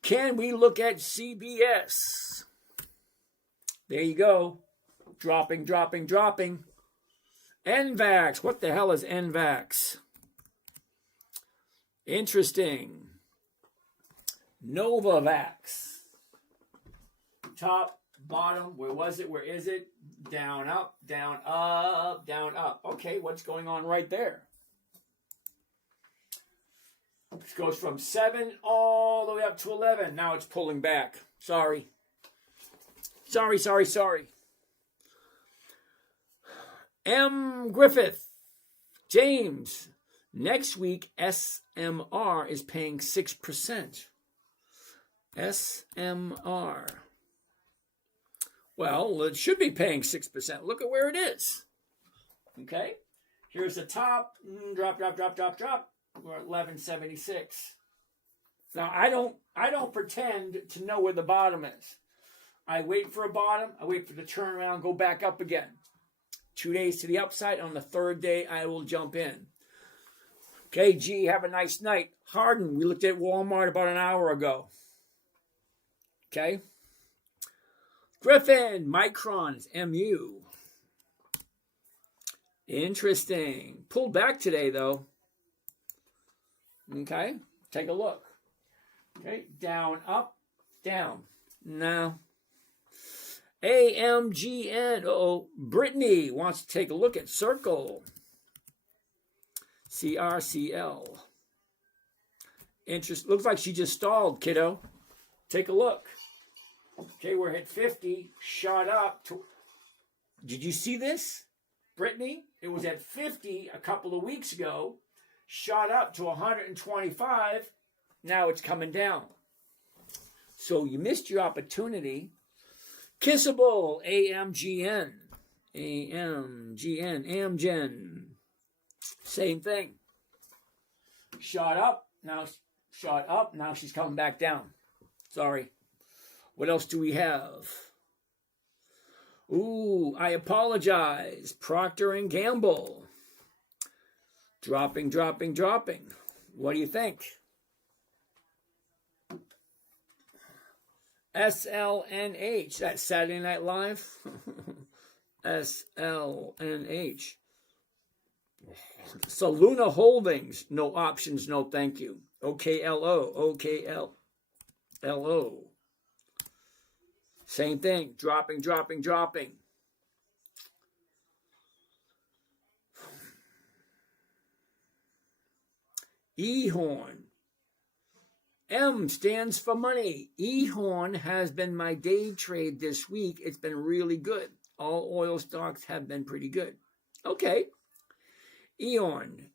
Can we look at CBS? There you go. Dropping. NVAX. What the hell is NVAX? Interesting. Novavax. Top, bottom. Where was it? Where is it? Down, up, down, up, down, up. Okay, what's going on right there? This goes from 7 all the way up to 11. Now it's pulling back. Sorry. M. Griffith. James. Next week, SMR is paying 6%. SMR. Well, it should be paying 6%. Look at where it is. Okay? Here's the top. Drop. We're at 1176. Now, I don't pretend to know where the bottom is. I wait for a bottom. I wait for the turnaround, go back up again. 2 days to the upside. On the third day, I will jump in. Okay, G, have a nice night. Harden, we looked at Walmart about an hour ago. Okay. Griffin, Microns, MU. Interesting. Pulled back today, though. Okay, take a look. Okay, down, up, down. No. AMGN. Uh-oh. Brittany wants to take a look at Circle. CRCL. Interest. Looks like she just stalled, kiddo. Take a look. Okay, we're at 50. Shot up to... Did you see this, Brittany? It was at 50 a couple of weeks ago. Shot up to 125. Now it's coming down. So you missed your opportunity. Kissable, AMGN. AMGN. Same thing. Shot up. Now she's coming back down. Sorry. What else do we have? Ooh, I apologize. Procter & Gamble. Dropping. What do you think? SLNH. That's Saturday Night Live. SLNH. Saluna Holdings. No options, no thank you. OKLO. Same thing. Dropping. Ehorn. M stands for money. Ehorn has been my day trade this week. It's been really good. All oil stocks have been pretty good. Okay. Eorn.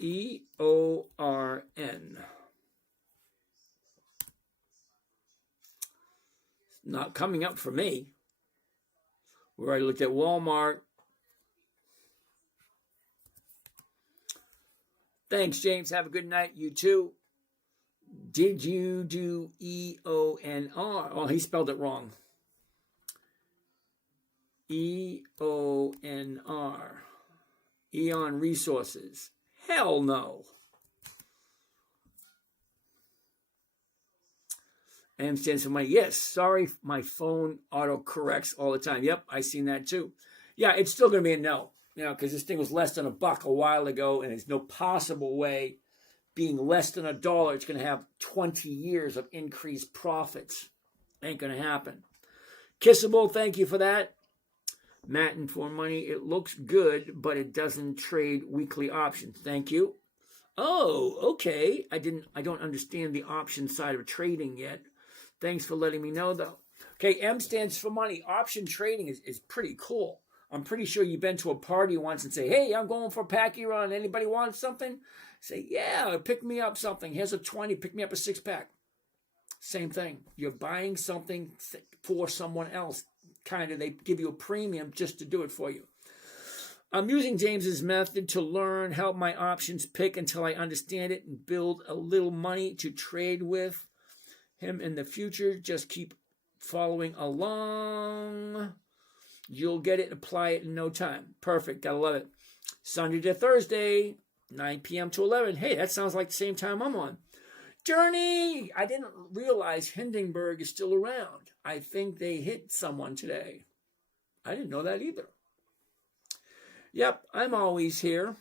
EORN. Not coming up for me. We already looked at Walmart. Thanks, James. Have a good night. You too. Did you do EONR? Oh, he spelled it wrong. EONR. Eon Resources. Hell no. M stands for money. Yes, sorry, my phone auto corrects all the time. Yep, I seen that too. Yeah, it's still going to be a no. Because this thing was less than $1 a while ago, and there's no possible way, being less than $1, it's going to have 20 years of increased profits. Ain't going to happen. Kissable, thank you for that. Matin for money. It looks good, but it doesn't trade weekly options. Thank you. Oh, okay. I don't understand the option side of trading yet. Thanks for letting me know, though. Okay, M stands for money. Option trading is pretty cool. I'm pretty sure you've been to a party once and say, hey, I'm going for a packy run. Anybody want something? Say, yeah, pick me up something. Here's a 20, pick me up a 6-pack. Same thing. You're buying something for someone else. Kind of, they give you a premium just to do it for you. I'm using James's method to learn, help my options pick until I understand it and build a little money to trade with him in the future. Just keep following along. You'll get it, apply it in no time. Perfect, gotta love it. Sunday to Thursday, 9 p.m. to 11. Hey, that sounds like the same time I'm on. Journey! I didn't realize Hindenburg is still around. I think they hit someone today. I didn't know that either. Yep, I'm always here.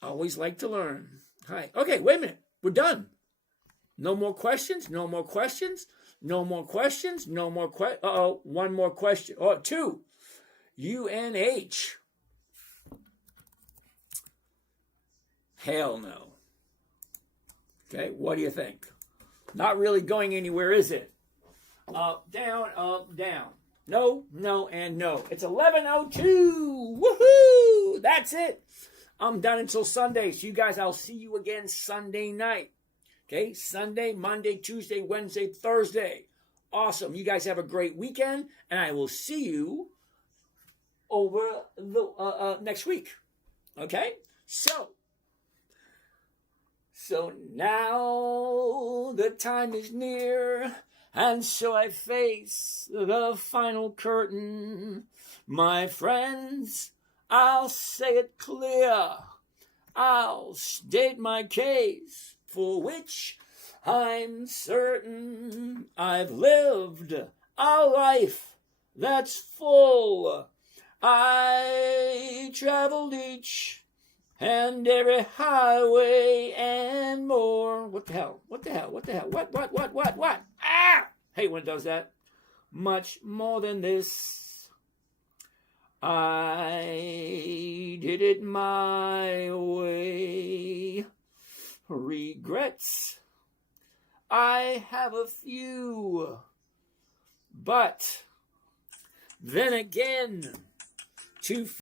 Always like to learn. Hi. Okay, wait a minute. We're done. No more questions? No more questions? No more questions? No more questions? Uh-oh, one more question. Oh, 2. UNH. Hell no. Okay, what do you think? Not really going anywhere, is it? Up, down, down. No, no, and no. It's 11:02. Woohoo! That's it. I'm done until Sunday. So you guys, I'll see you again Sunday night. Okay, Sunday, Monday, Tuesday, Wednesday, Thursday. Awesome. You guys have a great weekend, and I will see you over the next week. Okay? So now the time is near, and so I face the final curtain. My friends, I'll say it clear. I'll state my case, for which I'm certain. I've lived a life that's full. I traveled each and every highway and more. What the hell? What the hell? What the hell? What? Ah! Hate when it does that. Much more than this. I did it my way. Regrets, I have a few. But then again, to